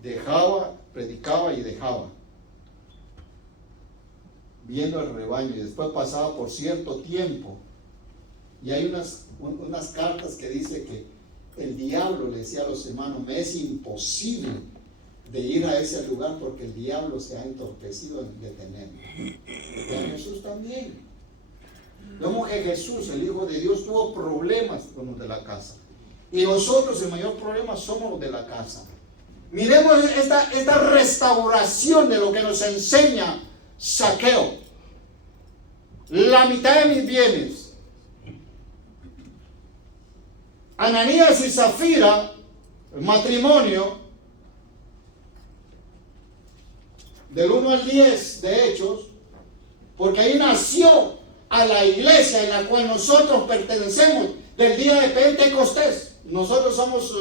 Dejaba, predicaba y dejaba, viendo el rebaño, y después pasaba por cierto tiempo. Y hay unas cartas que dice que el diablo le decía a los hermanos: me es imposible de ir a ese lugar porque el diablo se ha entorpecido en detenerme. Y a Jesús también. Vemos que Jesús, el Hijo de Dios, tuvo problemas con los de la casa. Y nosotros el mayor problema somos los de la casa. Miremos esta restauración de lo que nos enseña Zaqueo. La mitad de mis bienes. Ananías y Zafira, el matrimonio, del 1 al 10 de Hechos, porque ahí nació a la iglesia en la cual nosotros pertenecemos del día de Pentecostés. Nosotros somos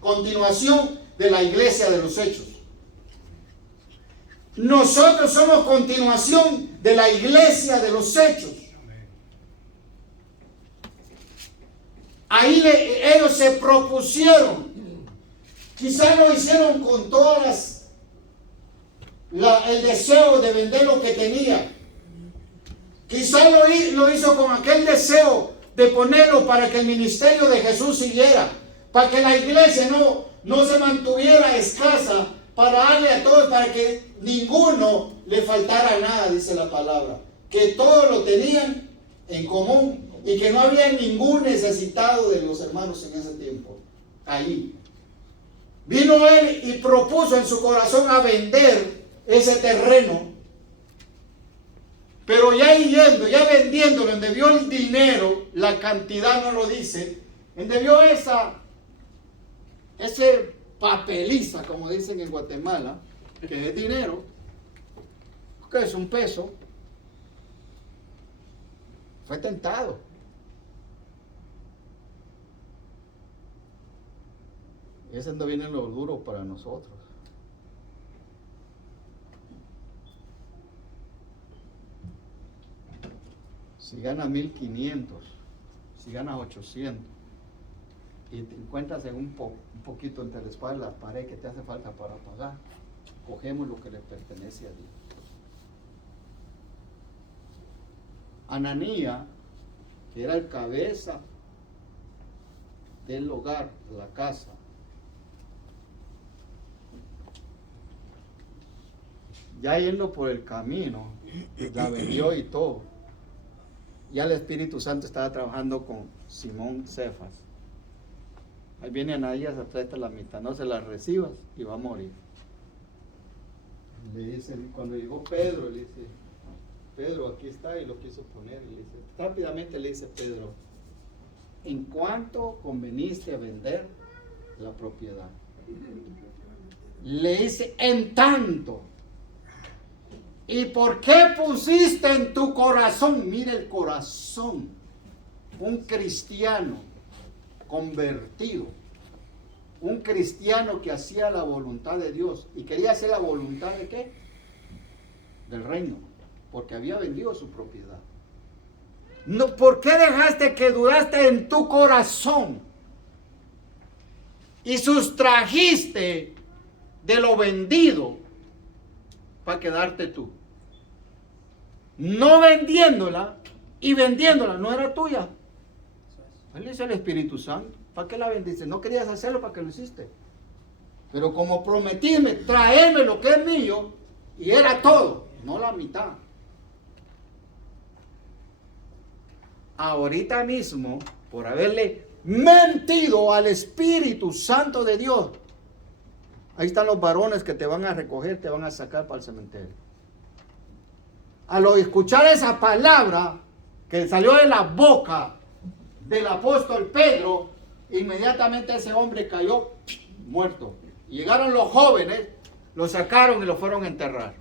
continuación de la iglesia de los Hechos. Nosotros somos continuación de la iglesia de los Hechos. Ahí ellos se propusieron, quizás lo hicieron con todas el deseo de vender lo que tenía. Quizás lo hizo con aquel deseo de ponerlo para que el ministerio de Jesús siguiera, para que la iglesia no se mantuviera escasa, para darle a todos, para que ninguno le faltara nada, dice la palabra, que todos lo tenían en común y que no había ningún necesitado de los hermanos en ese tiempo. Ahí vino él y propuso en su corazón a vender ese terreno. Pero ya yendo, ya vendiéndolo, donde vio el dinero, la cantidad no lo dice, donde vio ese papeliza, como dicen en Guatemala, que es dinero, que es un peso, fue tentado. Y ese no viene lo duro para nosotros. Si ganas 1,500, si ganas 800 y te encuentras en un poquito entre la espalda y la pared que te hace falta para pagar, cogemos lo que le pertenece a Dios. Ananías, que era el cabeza del hogar, de la casa, ya yendo por el camino, la vendió y todo. Ya el Espíritu Santo estaba trabajando con Simón Cefas. Ahí viene Ananías a traerte la mitad, no se la recibas y va a morir. Le dice, cuando llegó Pedro, le dice: Pedro, aquí está, y lo quiso poner. Y le dice, rápidamente le dice Pedro: ¿en cuánto conveniste a vender la propiedad? Le dice: en tanto. ¿Y por qué pusiste en tu corazón? Mira el corazón. Un cristiano convertido. Un cristiano que hacía la voluntad de Dios. ¿Y quería hacer la voluntad de qué? Del reino. Porque había vendido su propiedad. No, ¿por qué dejaste que dudaste en tu corazón? Y sustrajiste de lo vendido para quedarte tú. No vendiéndola, y vendiéndola no era tuya. Él dice el Espíritu Santo: ¿para qué la vendiste? No querías hacerlo, ¿para qué lo hiciste? Pero como prometíme traerme lo que es mío, y era todo, no la mitad. Ahorita mismo, por haberle mentido al Espíritu Santo de Dios, ahí están los varones que te van a recoger, te van a sacar para el cementerio. Al escuchar esa palabra que salió de la boca del apóstol Pedro, inmediatamente ese hombre cayó muerto. Y llegaron los jóvenes, lo sacaron y lo fueron a enterrar.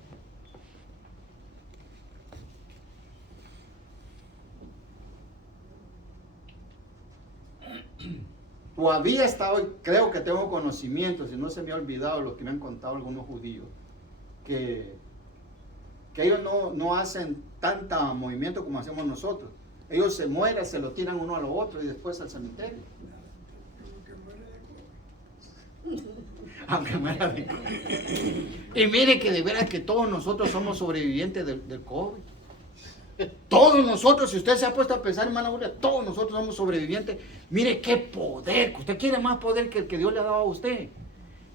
Todavía hasta hoy creo que tengo conocimiento, si no se me ha olvidado lo que me han contado algunos judíos, que ellos no hacen tanta movimiento como hacemos nosotros. Ellos se mueren, se lo tiran uno a lo otro y después al cementerio. Aunque muera de COVID. Y mire que de veras que todos nosotros somos sobrevivientes del COVID. Todos nosotros, si usted se ha puesto a pensar, hermana Julia, todos nosotros somos sobrevivientes. Mire qué poder, usted quiere más poder que el que Dios le ha dado a usted.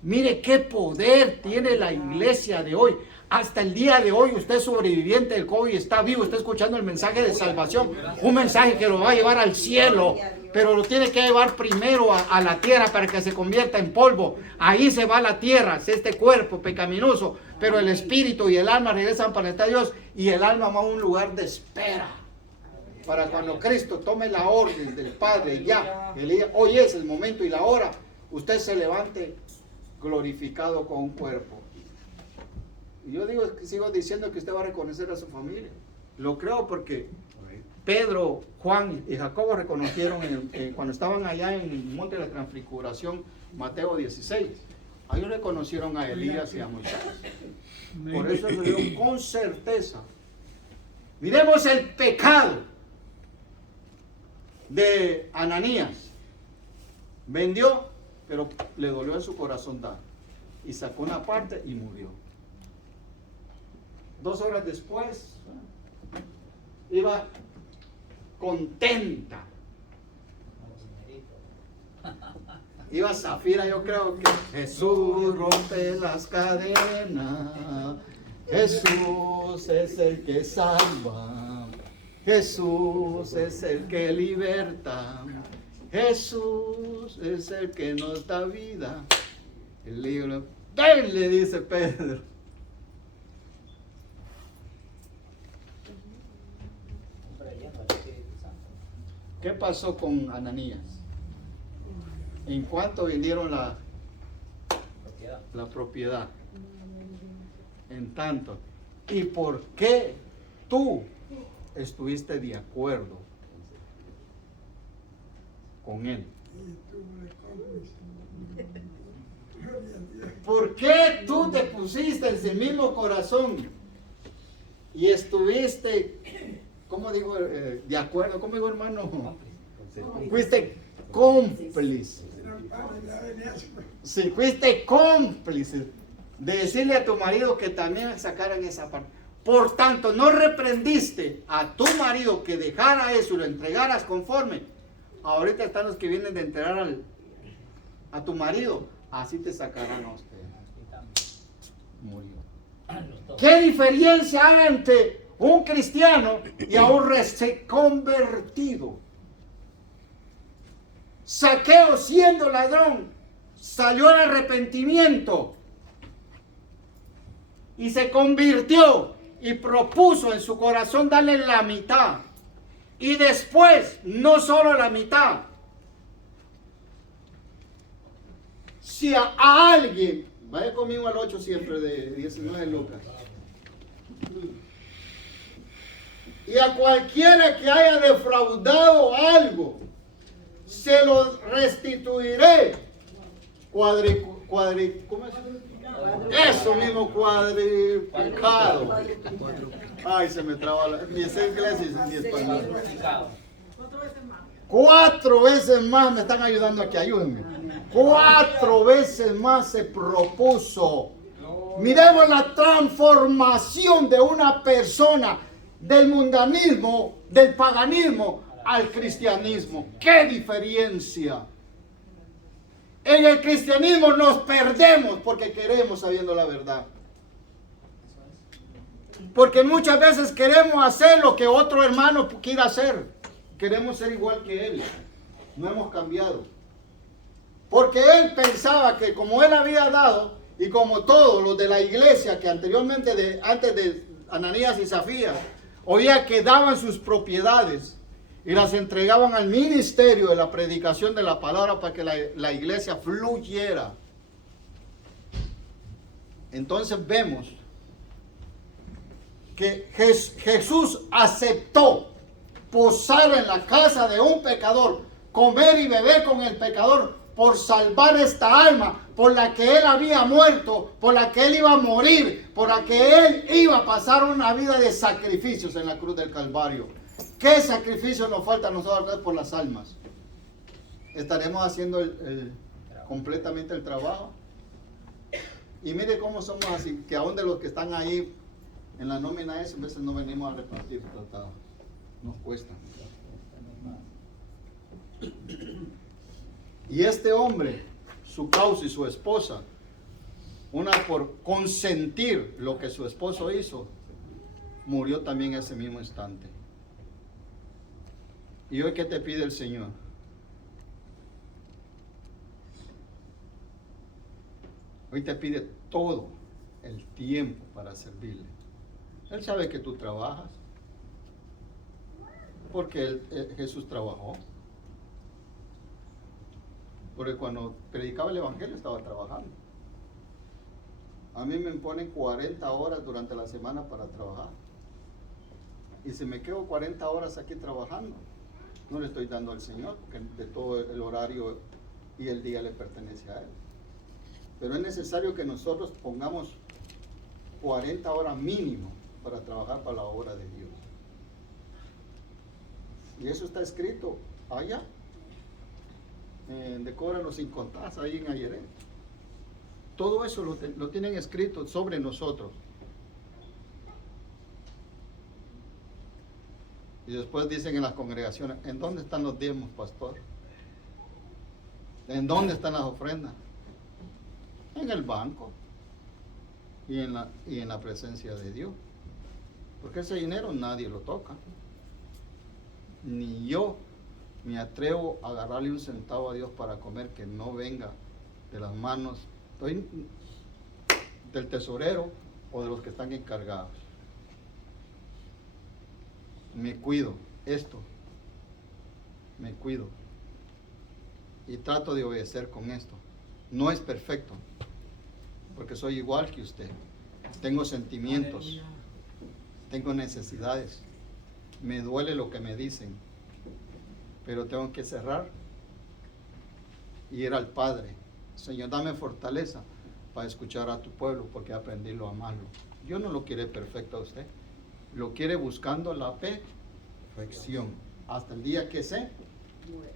Mire qué poder tiene la iglesia de hoy. Hasta el día de hoy usted es sobreviviente del COVID, está vivo, está escuchando el mensaje de salvación. Un mensaje que lo va a llevar al cielo, pero lo tiene que llevar primero a la tierra para que se convierta en polvo. Ahí se va la tierra, es este cuerpo pecaminoso, pero el espíritu y el alma regresan para estar Dios y el alma va a un lugar de espera. Para cuando Cristo tome la orden del Padre, ya, hoy es el momento y la hora, usted se levante glorificado con un cuerpo. Y yo sigo diciendo que usted va a reconocer a su familia. Lo creo porque Pedro, Juan y Jacobo reconocieron cuando estaban allá en el monte de la transfiguración, Mateo 16. Ahí reconocieron a Elías y a Moisés. Por eso lo dieron con certeza. Miremos el pecado de Ananías. Vendió, pero le dolió en su corazón dar. Y sacó una parte y murió. 2 horas después, iba contenta. Iba Zafira, yo creo que Jesús rompe las cadenas. Jesús es el que salva. Jesús es el que liberta. Jesús es el que nos da vida. El libro, ven, le dice Pedro. ¿Qué pasó con Ananías? En cuanto vendieron la propiedad. En tanto. ¿Y por qué tú estuviste de acuerdo con él? ¿Por qué tú te pusiste en el mismo corazón y estuviste, ¿cómo digo? De acuerdo, ¿cómo digo, hermano? Fuiste cómplice. Sí, fuiste cómplice de decirle a tu marido que también sacaran esa parte. Por tanto, no reprendiste a tu marido que dejara eso y lo entregaras conforme. Ahorita están los que vienen de entregar a tu marido. Así te sacarán a usted. Murió. ¿Qué diferencia hay entre un cristiano y a un reconvertido? Zaqueo, siendo ladrón, salió al arrepentimiento y se convirtió y propuso en su corazón darle la mitad. Y después, no solo la mitad. Si a alguien, vaya conmigo al 8 siempre de 19 de Lucas. Y a cualquiera que haya defraudado algo, se lo restituiré. ¿Cómo es? Eso mismo, cuadriplicado. Ay, se me traba ni es inglés ni español. 4 veces más me están ayudando aquí, ayúdenme. 4 veces más se propuso. Miremos la transformación de una persona del mundanismo, del paganismo al cristianismo. ¡Qué diferencia! En el cristianismo nos perdemos porque queremos sabiendo la verdad. Porque muchas veces queremos hacer lo que otro hermano quiera hacer. Queremos ser igual que él. No hemos cambiado. Porque él pensaba que como él había dado, y como todos los de la iglesia que anteriormente, antes de Ananías y Zafira, oía que daban sus propiedades y las entregaban al ministerio de la predicación de la palabra para que la iglesia fluyera. Entonces vemos que Jesús aceptó posar en la casa de un pecador comer y beber con el pecador por salvar esta alma, por la que él había muerto, por la que él iba a morir, por la que él iba a pasar una vida de sacrificios en la cruz del Calvario. ¿Qué sacrificio nos falta a nosotros por las almas? ¿Estaremos haciendo completamente el trabajo? Y mire cómo somos así, que aún de los que están ahí en la nómina esa, a veces no venimos a repartir tratado. Nos cuesta. Y este hombre, su causa y su esposa, una por consentir lo que su esposo hizo, murió también ese mismo instante. ¿Y hoy qué te pide el Señor? Hoy te pide todo el tiempo para servirle. Él sabe que tú trabajas, porque Jesús trabajó. Porque cuando predicaba el Evangelio estaba trabajando. A mí me ponen 40 horas durante la semana para trabajar. Y si me quedo 40 horas aquí trabajando, no le estoy dando al Señor, porque de todo el horario y el día le pertenece a Él. Pero es necesario que nosotros pongamos 40 horas mínimo para trabajar para la obra de Dios. Y eso está escrito allá. Decóranos sin contar, ahí en Ayeré. Todo eso lo tienen escrito sobre nosotros. Y después dicen en las congregaciones, ¿en dónde están los diezmos, pastor? ¿En dónde están las ofrendas? En el banco y en la presencia de Dios. Porque ese dinero nadie lo toca. Ni yo me atrevo a agarrarle un centavo a Dios para comer que no venga de las manos del tesorero o de los que están encargados. Me cuido esto, me cuido y trato de obedecer con esto. No es perfecto, porque soy igual que usted. Tengo sentimientos, tengo necesidades, me duele lo que me dicen, pero tengo que cerrar y ir al Padre. Señor, dame fortaleza para escuchar a tu pueblo, porque aprendí a amarlo. Dios no lo quiere perfecto a usted, lo quiere buscando la perfección, hasta el día que se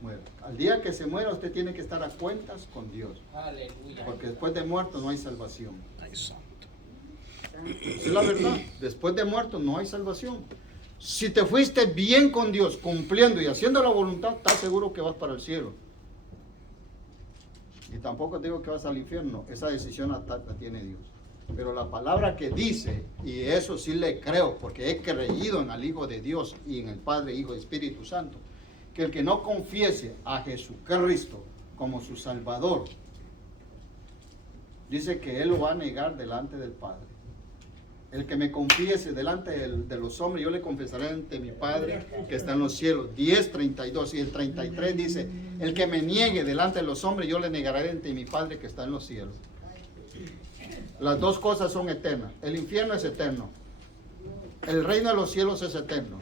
muera. Al día que se muera, usted tiene que estar a cuentas con Dios. Aleluya. Porque después de muerto no hay salvación. Es la verdad. Después de muerto no hay salvación. Si te fuiste bien con Dios, cumpliendo y haciendo la voluntad, estás seguro que vas para el cielo. Y tampoco digo que vas al infierno. Esa decisión la tiene Dios. Pero la palabra que dice, y eso sí le creo, porque he creído en el Hijo de Dios y en el Padre, Hijo y Espíritu Santo, que el que no confiese a Jesucristo como su Salvador, dice que Él lo va a negar delante del Padre. El que me confiese delante de los hombres, yo le confesaré ante mi Padre que está en los cielos. 10:32 y el 33 dice, el que me niegue delante de los hombres, yo le negaré ante mi Padre que está en los cielos. Las dos cosas son eternas. El infierno es eterno. El reino de los cielos es eterno.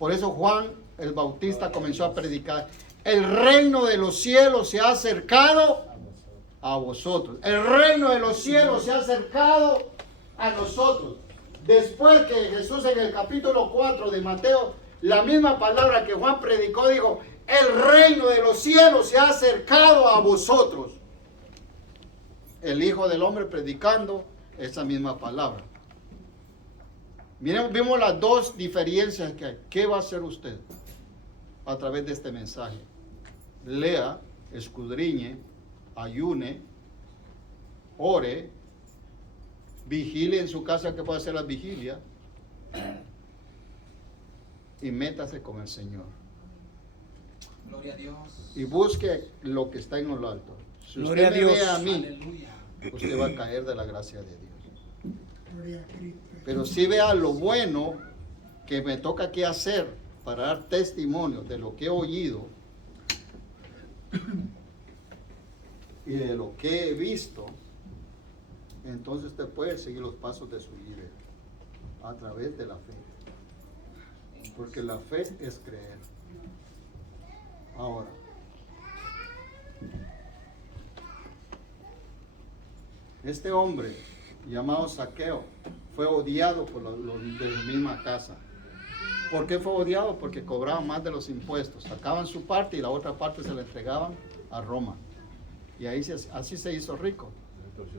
Por eso Juan el Bautista comenzó a predicar, el reino de los cielos se ha acercado a vosotros. El reino de los cielos se ha acercado a nosotros. Después que Jesús en el capítulo 4 de Mateo, la misma palabra que Juan predicó, dijo, el reino de los cielos se ha acercado a vosotros. El Hijo del Hombre predicando esa misma palabra. Miren, vimos las dos diferencias que hay. ¿Qué va a hacer usted a través de este mensaje? Lea, escudriñe, ayune, ore, vigile en su casa, que puede hacer la vigilia, y métase con el Señor. Gloria a Dios. Y busque lo que está en lo alto. Si Gloria usted a me Dios. ve a mí, Aleluya. usted va a caer de la gracia de Dios. Pero si vea lo bueno que me toca que hacer para dar testimonio de lo que he oído y de lo que he visto, entonces usted puede seguir los pasos de su líder a través de la fe. Porque la fe es creer. Ahora, este hombre llamado Zaqueo fue odiado por los de la misma casa. ¿Por qué fue odiado? Porque cobraban más de los impuestos. Sacaban su parte y la otra parte se la entregaban a Roma. Y ahí así se hizo rico.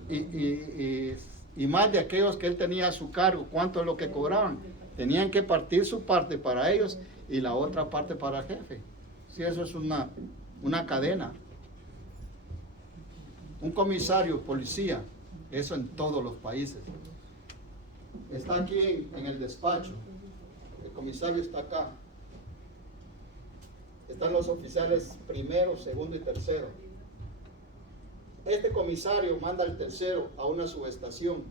Y más de aquellos que él tenía a su cargo, ¿cuánto es lo que cobraban? Tenían que partir su parte para ellos y la otra parte para el jefe. Sí, eso es una cadena. Un comisario, policía, eso en todos los países. Está aquí en el despacho. El comisario está acá. Están los oficiales primero, segundo y tercero. Este comisario manda al tercero a una subestación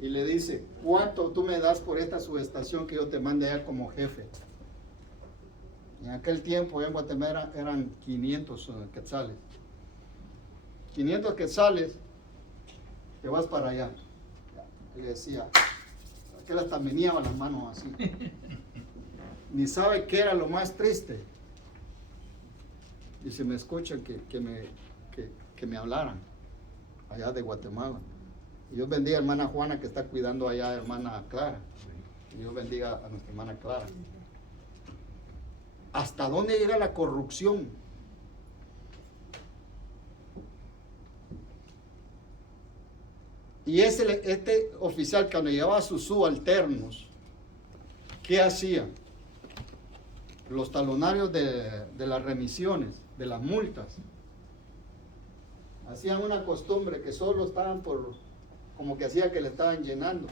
y le dice: ¿cuánto tú me das por esta subestación que yo te mande allá como jefe? En aquel tiempo en Guatemala eran 500 quetzales. 500 quetzales, te vas para allá. Y le decía, aquel hasta meneaba las manos así. Ni sabe qué era lo más triste. Y si me escuchan que me hablaran allá de Guatemala. Y Dios bendiga a hermana Juana que está cuidando allá a hermana Clara. Y Dios bendiga a nuestra hermana Clara. ¿Hasta dónde llega la corrupción? Y este oficial, cuando llevaba sus subalternos, ¿qué hacía? Los talonarios de las remisiones, de las multas, hacían una costumbre que solo estaban como que hacía que le estaban llenando.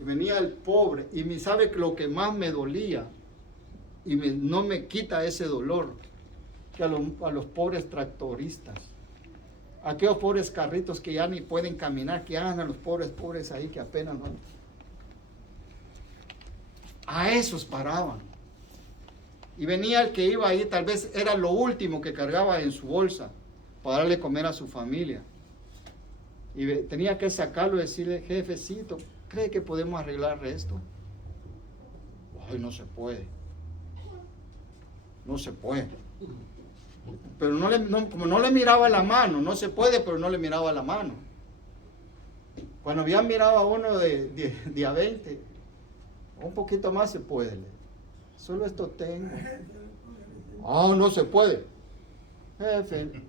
Y venía el pobre, y me sabe lo que más me dolía, y no me quita ese dolor, que a los pobres tractoristas, aquellos pobres carritos que ya ni pueden caminar, que hagan a los pobres ahí que apenas van. A esos paraban. Y venía el que iba ahí, tal vez era lo último que cargaba en su bolsa para darle comer a su familia. Y tenía que sacarlo y decirle: jefecito, ¿cree que podemos arreglar esto? Ay, no se puede. No se puede. Pero como no le miraba la mano, no se puede, pero no le miraba la mano. Cuando había mirado a uno de a 20, un poquito más se puede. Solo esto tengo. Oh, no se puede. Jefe,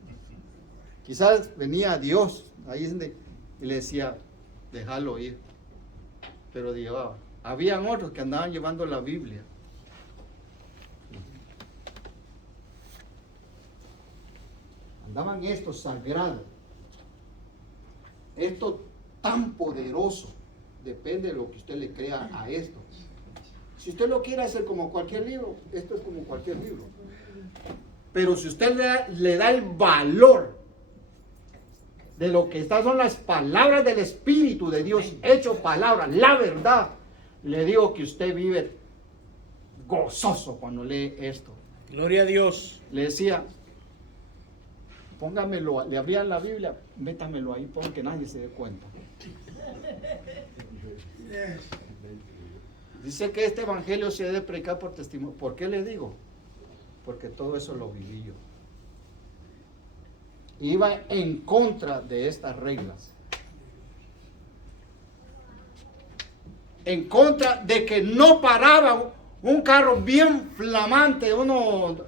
quizás venía Dios ahí y le decía: déjalo ir. Pero llevaba. Habían otros que andaban llevando la Biblia. Andaban esto sagrado. Esto tan poderoso. Depende de lo que usted le crea a esto. Si usted lo quiere hacer como cualquier libro, esto es como cualquier libro. Pero si usted le da el valor de lo que estas son las palabras del Espíritu de Dios, hecho palabra, la verdad, le digo que usted vive gozoso cuando lee esto. Gloria a Dios. Le decía: póngamelo, le abrían la Biblia, métamelo ahí, pon que nadie se dé cuenta. Dice que este evangelio se debe predicar por testimonio. ¿Por qué le digo? Porque todo eso lo viví yo. Iba en contra de estas reglas. En contra de que no paraba un carro bien flamante,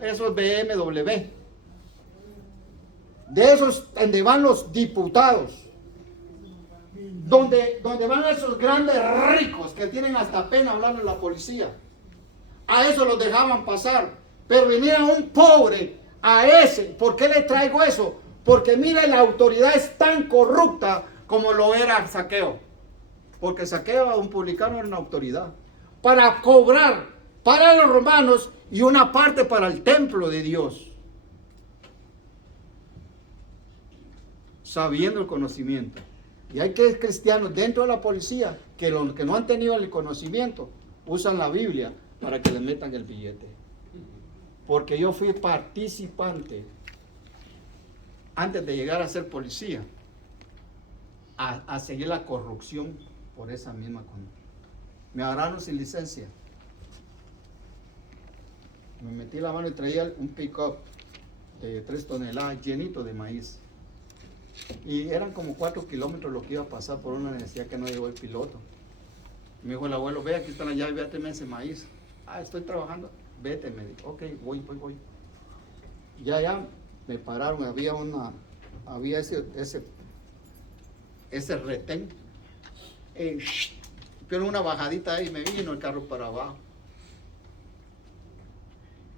esos BMW. De esos donde van los diputados. Donde van esos grandes ricos que tienen hasta pena hablando de la policía. A eso los dejaban pasar. Pero venía un pobre a ese. ¿Por qué le traigo eso? Porque mire, la autoridad es tan corrupta como lo era Zaqueo. Porque Zaqueo, un publicano, era una autoridad. Para cobrar para los romanos y una parte para el templo de Dios. Sabiendo el conocimiento. Y hay que cristianos dentro de la policía que los que no han tenido el conocimiento usan la Biblia para que le metan el billete. Porque yo fui participante antes de llegar a ser policía a seguir la corrupción por esa misma conducta. Me agarraron sin licencia. Me metí la mano y traía un pick-up de 3 toneladas llenito de maíz. Y eran como 4 kilómetros lo que iba a pasar por una necesidad que no llegó el piloto. Me dijo el abuelo, ve, aquí está la llave, véateme ese maíz. Ah, estoy trabajando. Vete, me dijo. Ok, voy. Ya, me pararon, había ese retén. Pero una bajadita ahí, me vino el carro para abajo.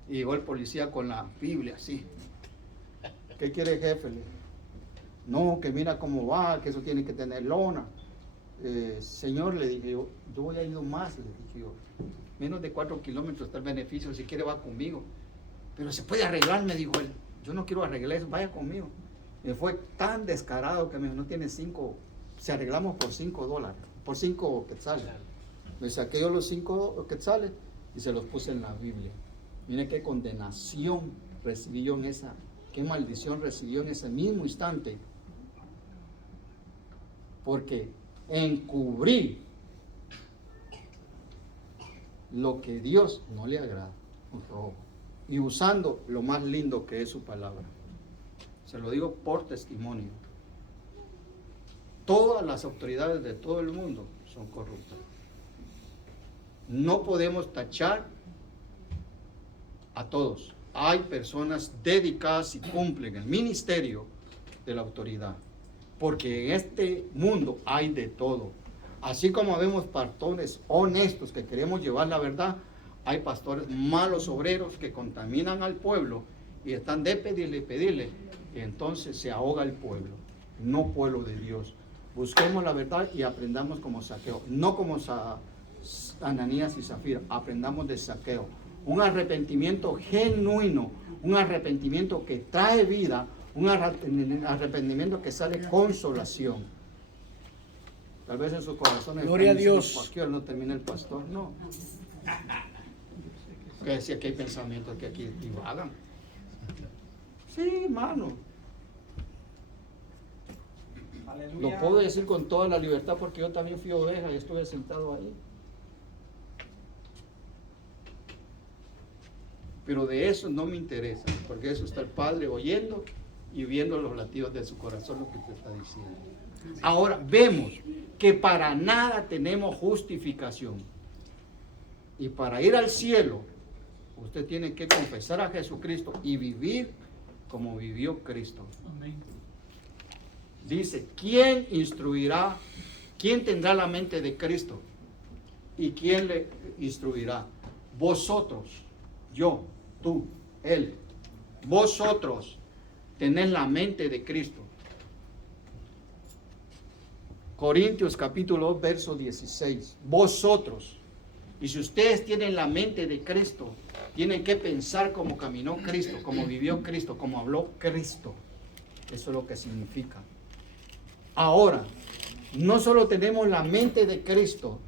Y llegó el policía con la Biblia, así. ¿Qué quiere el jefe? Le dije, no, que mira cómo va, que eso tiene que tener lona. Señor, le dije yo voy a ir más, le dije yo. Menos de 4 kilómetros está el beneficio, si quiere va conmigo. Pero se puede arreglar, me dijo él. Yo no quiero arreglar eso, vaya conmigo. Me fue tan descarado que me dijo, no tiene 5, si arreglamos por $5, por 5 quetzales. Me saqué yo los 5 quetzales y se los puse en la Biblia. Mire qué condenación recibí yo qué maldición recibí en ese mismo instante. Porque encubrí lo que Dios no le agrada, y usando lo más lindo que es su palabra. Se lo digo por testimonio. Todas las autoridades de todo el mundo son corruptas. No podemos tachar a todos. Hay personas dedicadas y cumplen el ministerio de la autoridad. Porque en este mundo hay de todo. Así como vemos pastores honestos que queremos llevar la verdad, hay pastores malos obreros que contaminan al pueblo y están de pedirle, y entonces se ahoga el pueblo, no pueblo de Dios. Busquemos la verdad y aprendamos como Zaqueo, no como Ananías y Zafira, aprendamos de Zaqueo. Un arrepentimiento genuino, un arrepentimiento que trae vida, un arrepentimiento que sale consolación. Tal vez en su corazón Gloria a Dios. ¿Por qué no termina el pastor? No. Que decía que hay pensamientos que aquí divagan. Sí, hermano. Aleluya. Lo puedo decir con toda la libertad porque yo también fui oveja y estuve sentado ahí. Pero de eso no me interesa, porque eso está el Padre oyendo y viendo los latidos de su corazón, lo que usted está diciendo. Ahora vemos que para nada tenemos justificación. Y para ir al cielo, usted tiene que confesar a Jesucristo y vivir como vivió Cristo. Amén. Dice, ¿quién instruirá? ¿Quién tendrá la mente de Cristo? ¿Y quién le instruirá? Vosotros, yo, tú, él. Vosotros tenés la mente de Cristo. Corintios capítulo 2, verso 16. Vosotros. Y si ustedes tienen la mente de Cristo, tienen que pensar como caminó Cristo, como vivió Cristo, como habló Cristo. Eso es lo que significa. Ahora, no solo tenemos la mente de Cristo,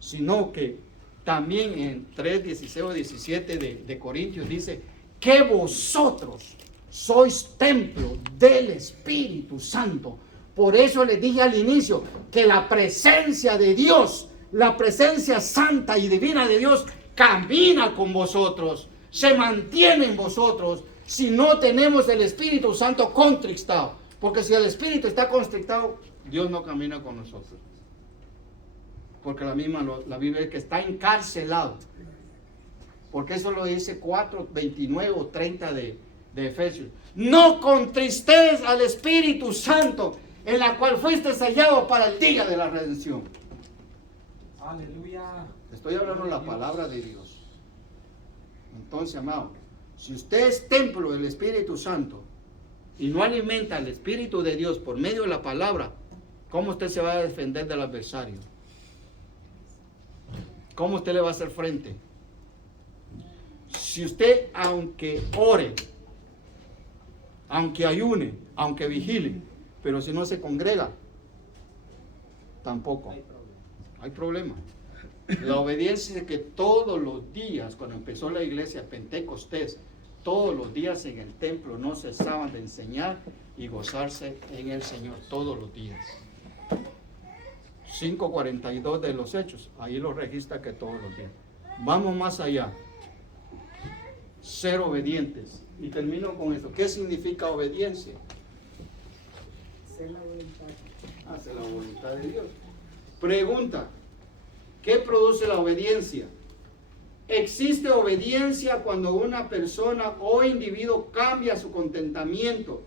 sino que también en 3, 16 o 17 de Corintios dice que vosotros sois templo del Espíritu Santo. Por eso les dije al inicio que la presencia de Dios, la presencia santa y divina de Dios camina con vosotros, se mantiene en vosotros si no tenemos el Espíritu Santo contristado. Porque si el Espíritu está constrictado, Dios no camina con nosotros. Porque la Biblia dice que está encarcelado. Porque eso lo dice 4, 29 o 30 de Efesios. No contristéis al Espíritu Santo, en la cual fuiste sellado para el día de la redención. Aleluya. Estoy hablando la palabra de Dios. Entonces, amado, si usted es templo del Espíritu Santo y no alimenta al Espíritu de Dios por medio de la palabra, ¿cómo usted se va a defender del adversario? ¿Cómo usted le va a hacer frente? Si usted, aunque ore, aunque ayune, aunque vigile, pero si no se congrega, tampoco hay problema. La obediencia es que todos los días, cuando empezó la iglesia Pentecostés, todos los días en el templo no cesaban de enseñar y gozarse en el Señor, todos los días. 5:42 de los Hechos, ahí lo registra que todos los días. Vamos más allá. ser obedientes. Y termino con esto. ¿Qué significa obediencia? Hacer la voluntad. Hacer la voluntad de Dios. Pregunta, ¿qué produce la obediencia? Existe obediencia cuando una persona o individuo cambia su contentamiento,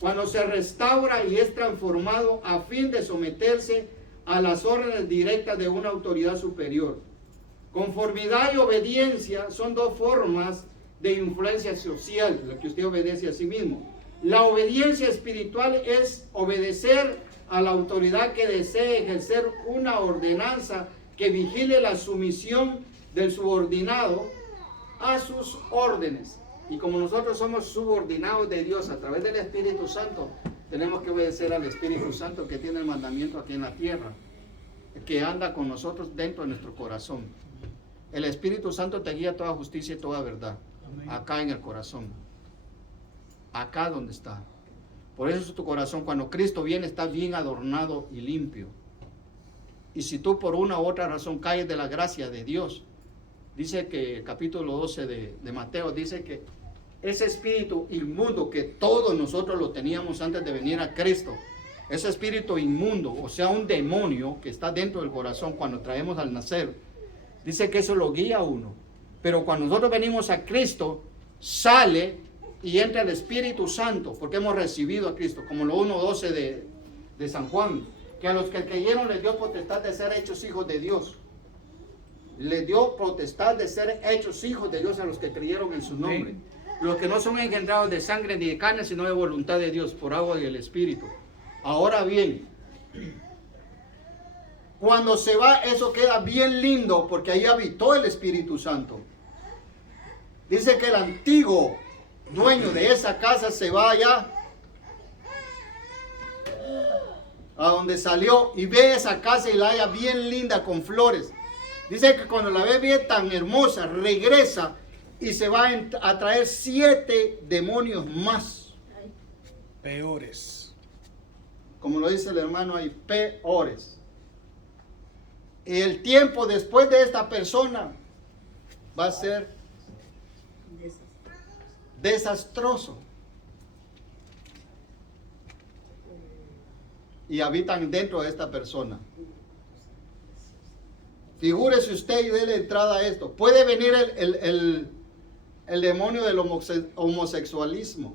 cuando se restaura y es transformado a fin de someterse a las órdenes directas de una autoridad superior. Conformidad y obediencia son dos formas de influencia social, lo que usted obedece a sí mismo. La obediencia espiritual es obedecer a la autoridad que desee ejercer una ordenanza que vigile la sumisión del subordinado a sus órdenes. Y como nosotros somos subordinados de Dios a través del Espíritu Santo, tenemos que obedecer al Espíritu Santo que tiene el mandamiento aquí en la tierra, que anda con nosotros dentro de nuestro corazón. El Espíritu Santo te guía a toda justicia y toda verdad. Acá en el corazón. Acá donde está. Por eso tu corazón, cuando Cristo viene, está bien adornado y limpio. Y si tú por una u otra razón caes de la gracia de Dios, dice que el capítulo 12 de Mateo, dice que ese espíritu inmundo que todos nosotros lo teníamos antes de venir a Cristo, ese espíritu inmundo, o sea, un demonio que está dentro del corazón cuando traemos al nacer, dice que eso lo guía a uno. Pero cuando nosotros venimos a Cristo, sale y entra el Espíritu Santo, porque hemos recibido a Cristo, como lo 1:12 de San Juan, que a los que creyeron les dio potestad de ser hechos hijos de Dios. Les dio potestad de ser hechos hijos de Dios a los que creyeron en su nombre. Los que no son engendrados de sangre ni de carne, sino de voluntad de Dios, por agua y el Espíritu. Ahora bien, cuando se va, eso queda bien lindo, porque ahí habitó el Espíritu Santo. Dice que el antiguo dueño de esa casa se va allá a donde salió y ve esa casa y la halla bien linda con flores. Dice que cuando la ve bien tan hermosa, regresa y se va a traer 7 demonios más. Peores. Como lo dice el hermano, hay peores. Y el tiempo después de esta persona va a ser desastroso. Y habitan dentro de esta persona. Figúrese usted y déle entrada a esto. Puede venir el demonio del homosexualismo,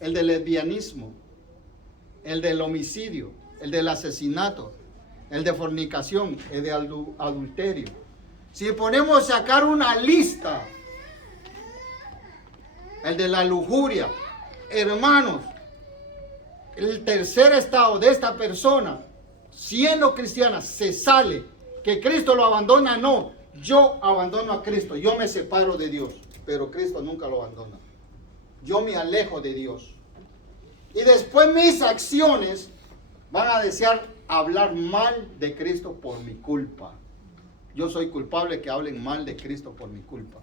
el del lesbianismo, el del homicidio, el del asesinato, el de fornicación, el de adulterio. Si ponemos a sacar una lista, el de la lujuria, hermanos, el tercer estado de esta persona, siendo cristiana, se sale, que Cristo lo abandona, no, yo abandono a Cristo, yo me separo de Dios, pero Cristo nunca lo abandona. Yo me alejo de Dios. Y después mis acciones van a desear hablar mal de Cristo por mi culpa. Yo soy culpable que hablen mal de Cristo por mi culpa.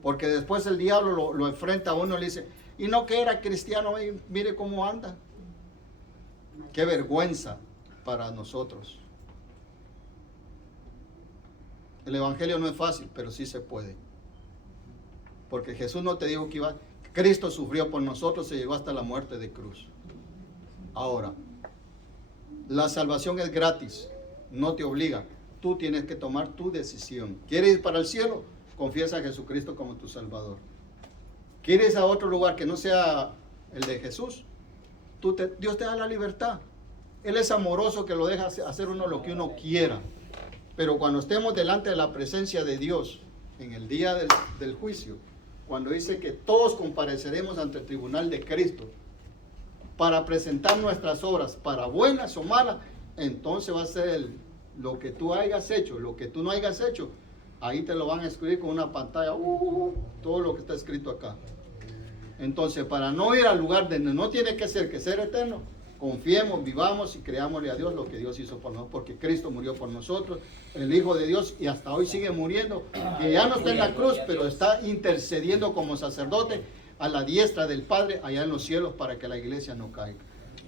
Porque después el diablo lo enfrenta a uno y le dice, y no que era cristiano, mire cómo anda. Qué vergüenza para nosotros. El evangelio no es fácil, pero sí se puede. Porque Jesús no te dijo que Cristo sufrió por nosotros, se llegó hasta la muerte de cruz. Ahora, la salvación es gratis, no te obliga. Tú tienes que tomar tu decisión. ¿Quieres ir para el cielo? Confiesa a Jesucristo como tu Salvador. ¿Quieres ir a otro lugar que no sea el de Jesús? Dios te da la libertad. Él es amoroso que lo deja hacer uno lo que uno quiera. Pero cuando estemos delante de la presencia de Dios, en el día del juicio, cuando dice que todos compareceremos ante el tribunal de Cristo para presentar nuestras obras, para buenas o malas, entonces va a ser lo que tú hayas hecho, lo que tú no hayas hecho, ahí te lo van a escribir con una pantalla, todo lo que está escrito acá. Entonces, para no ir al lugar donde no tiene que ser eterno, confiemos, vivamos y creámosle a Dios lo que Dios hizo por nosotros, porque Cristo murió por nosotros, el Hijo de Dios, y hasta hoy sigue muriendo, que ya no está en la cruz, pero está intercediendo como sacerdote a la diestra del Padre allá en los cielos para que la iglesia no caiga.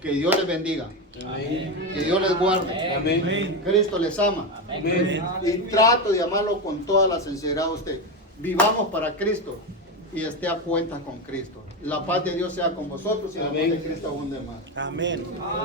Que Dios les bendiga. Amén. Que Dios les guarde. Amén. Cristo les ama. Amén. Y trato de amarlo con toda la sinceridad a usted. Vivamos para Cristo y esté a cuenta con Cristo. La paz de Dios sea con vosotros y el amor de Cristo abunde más. Amén.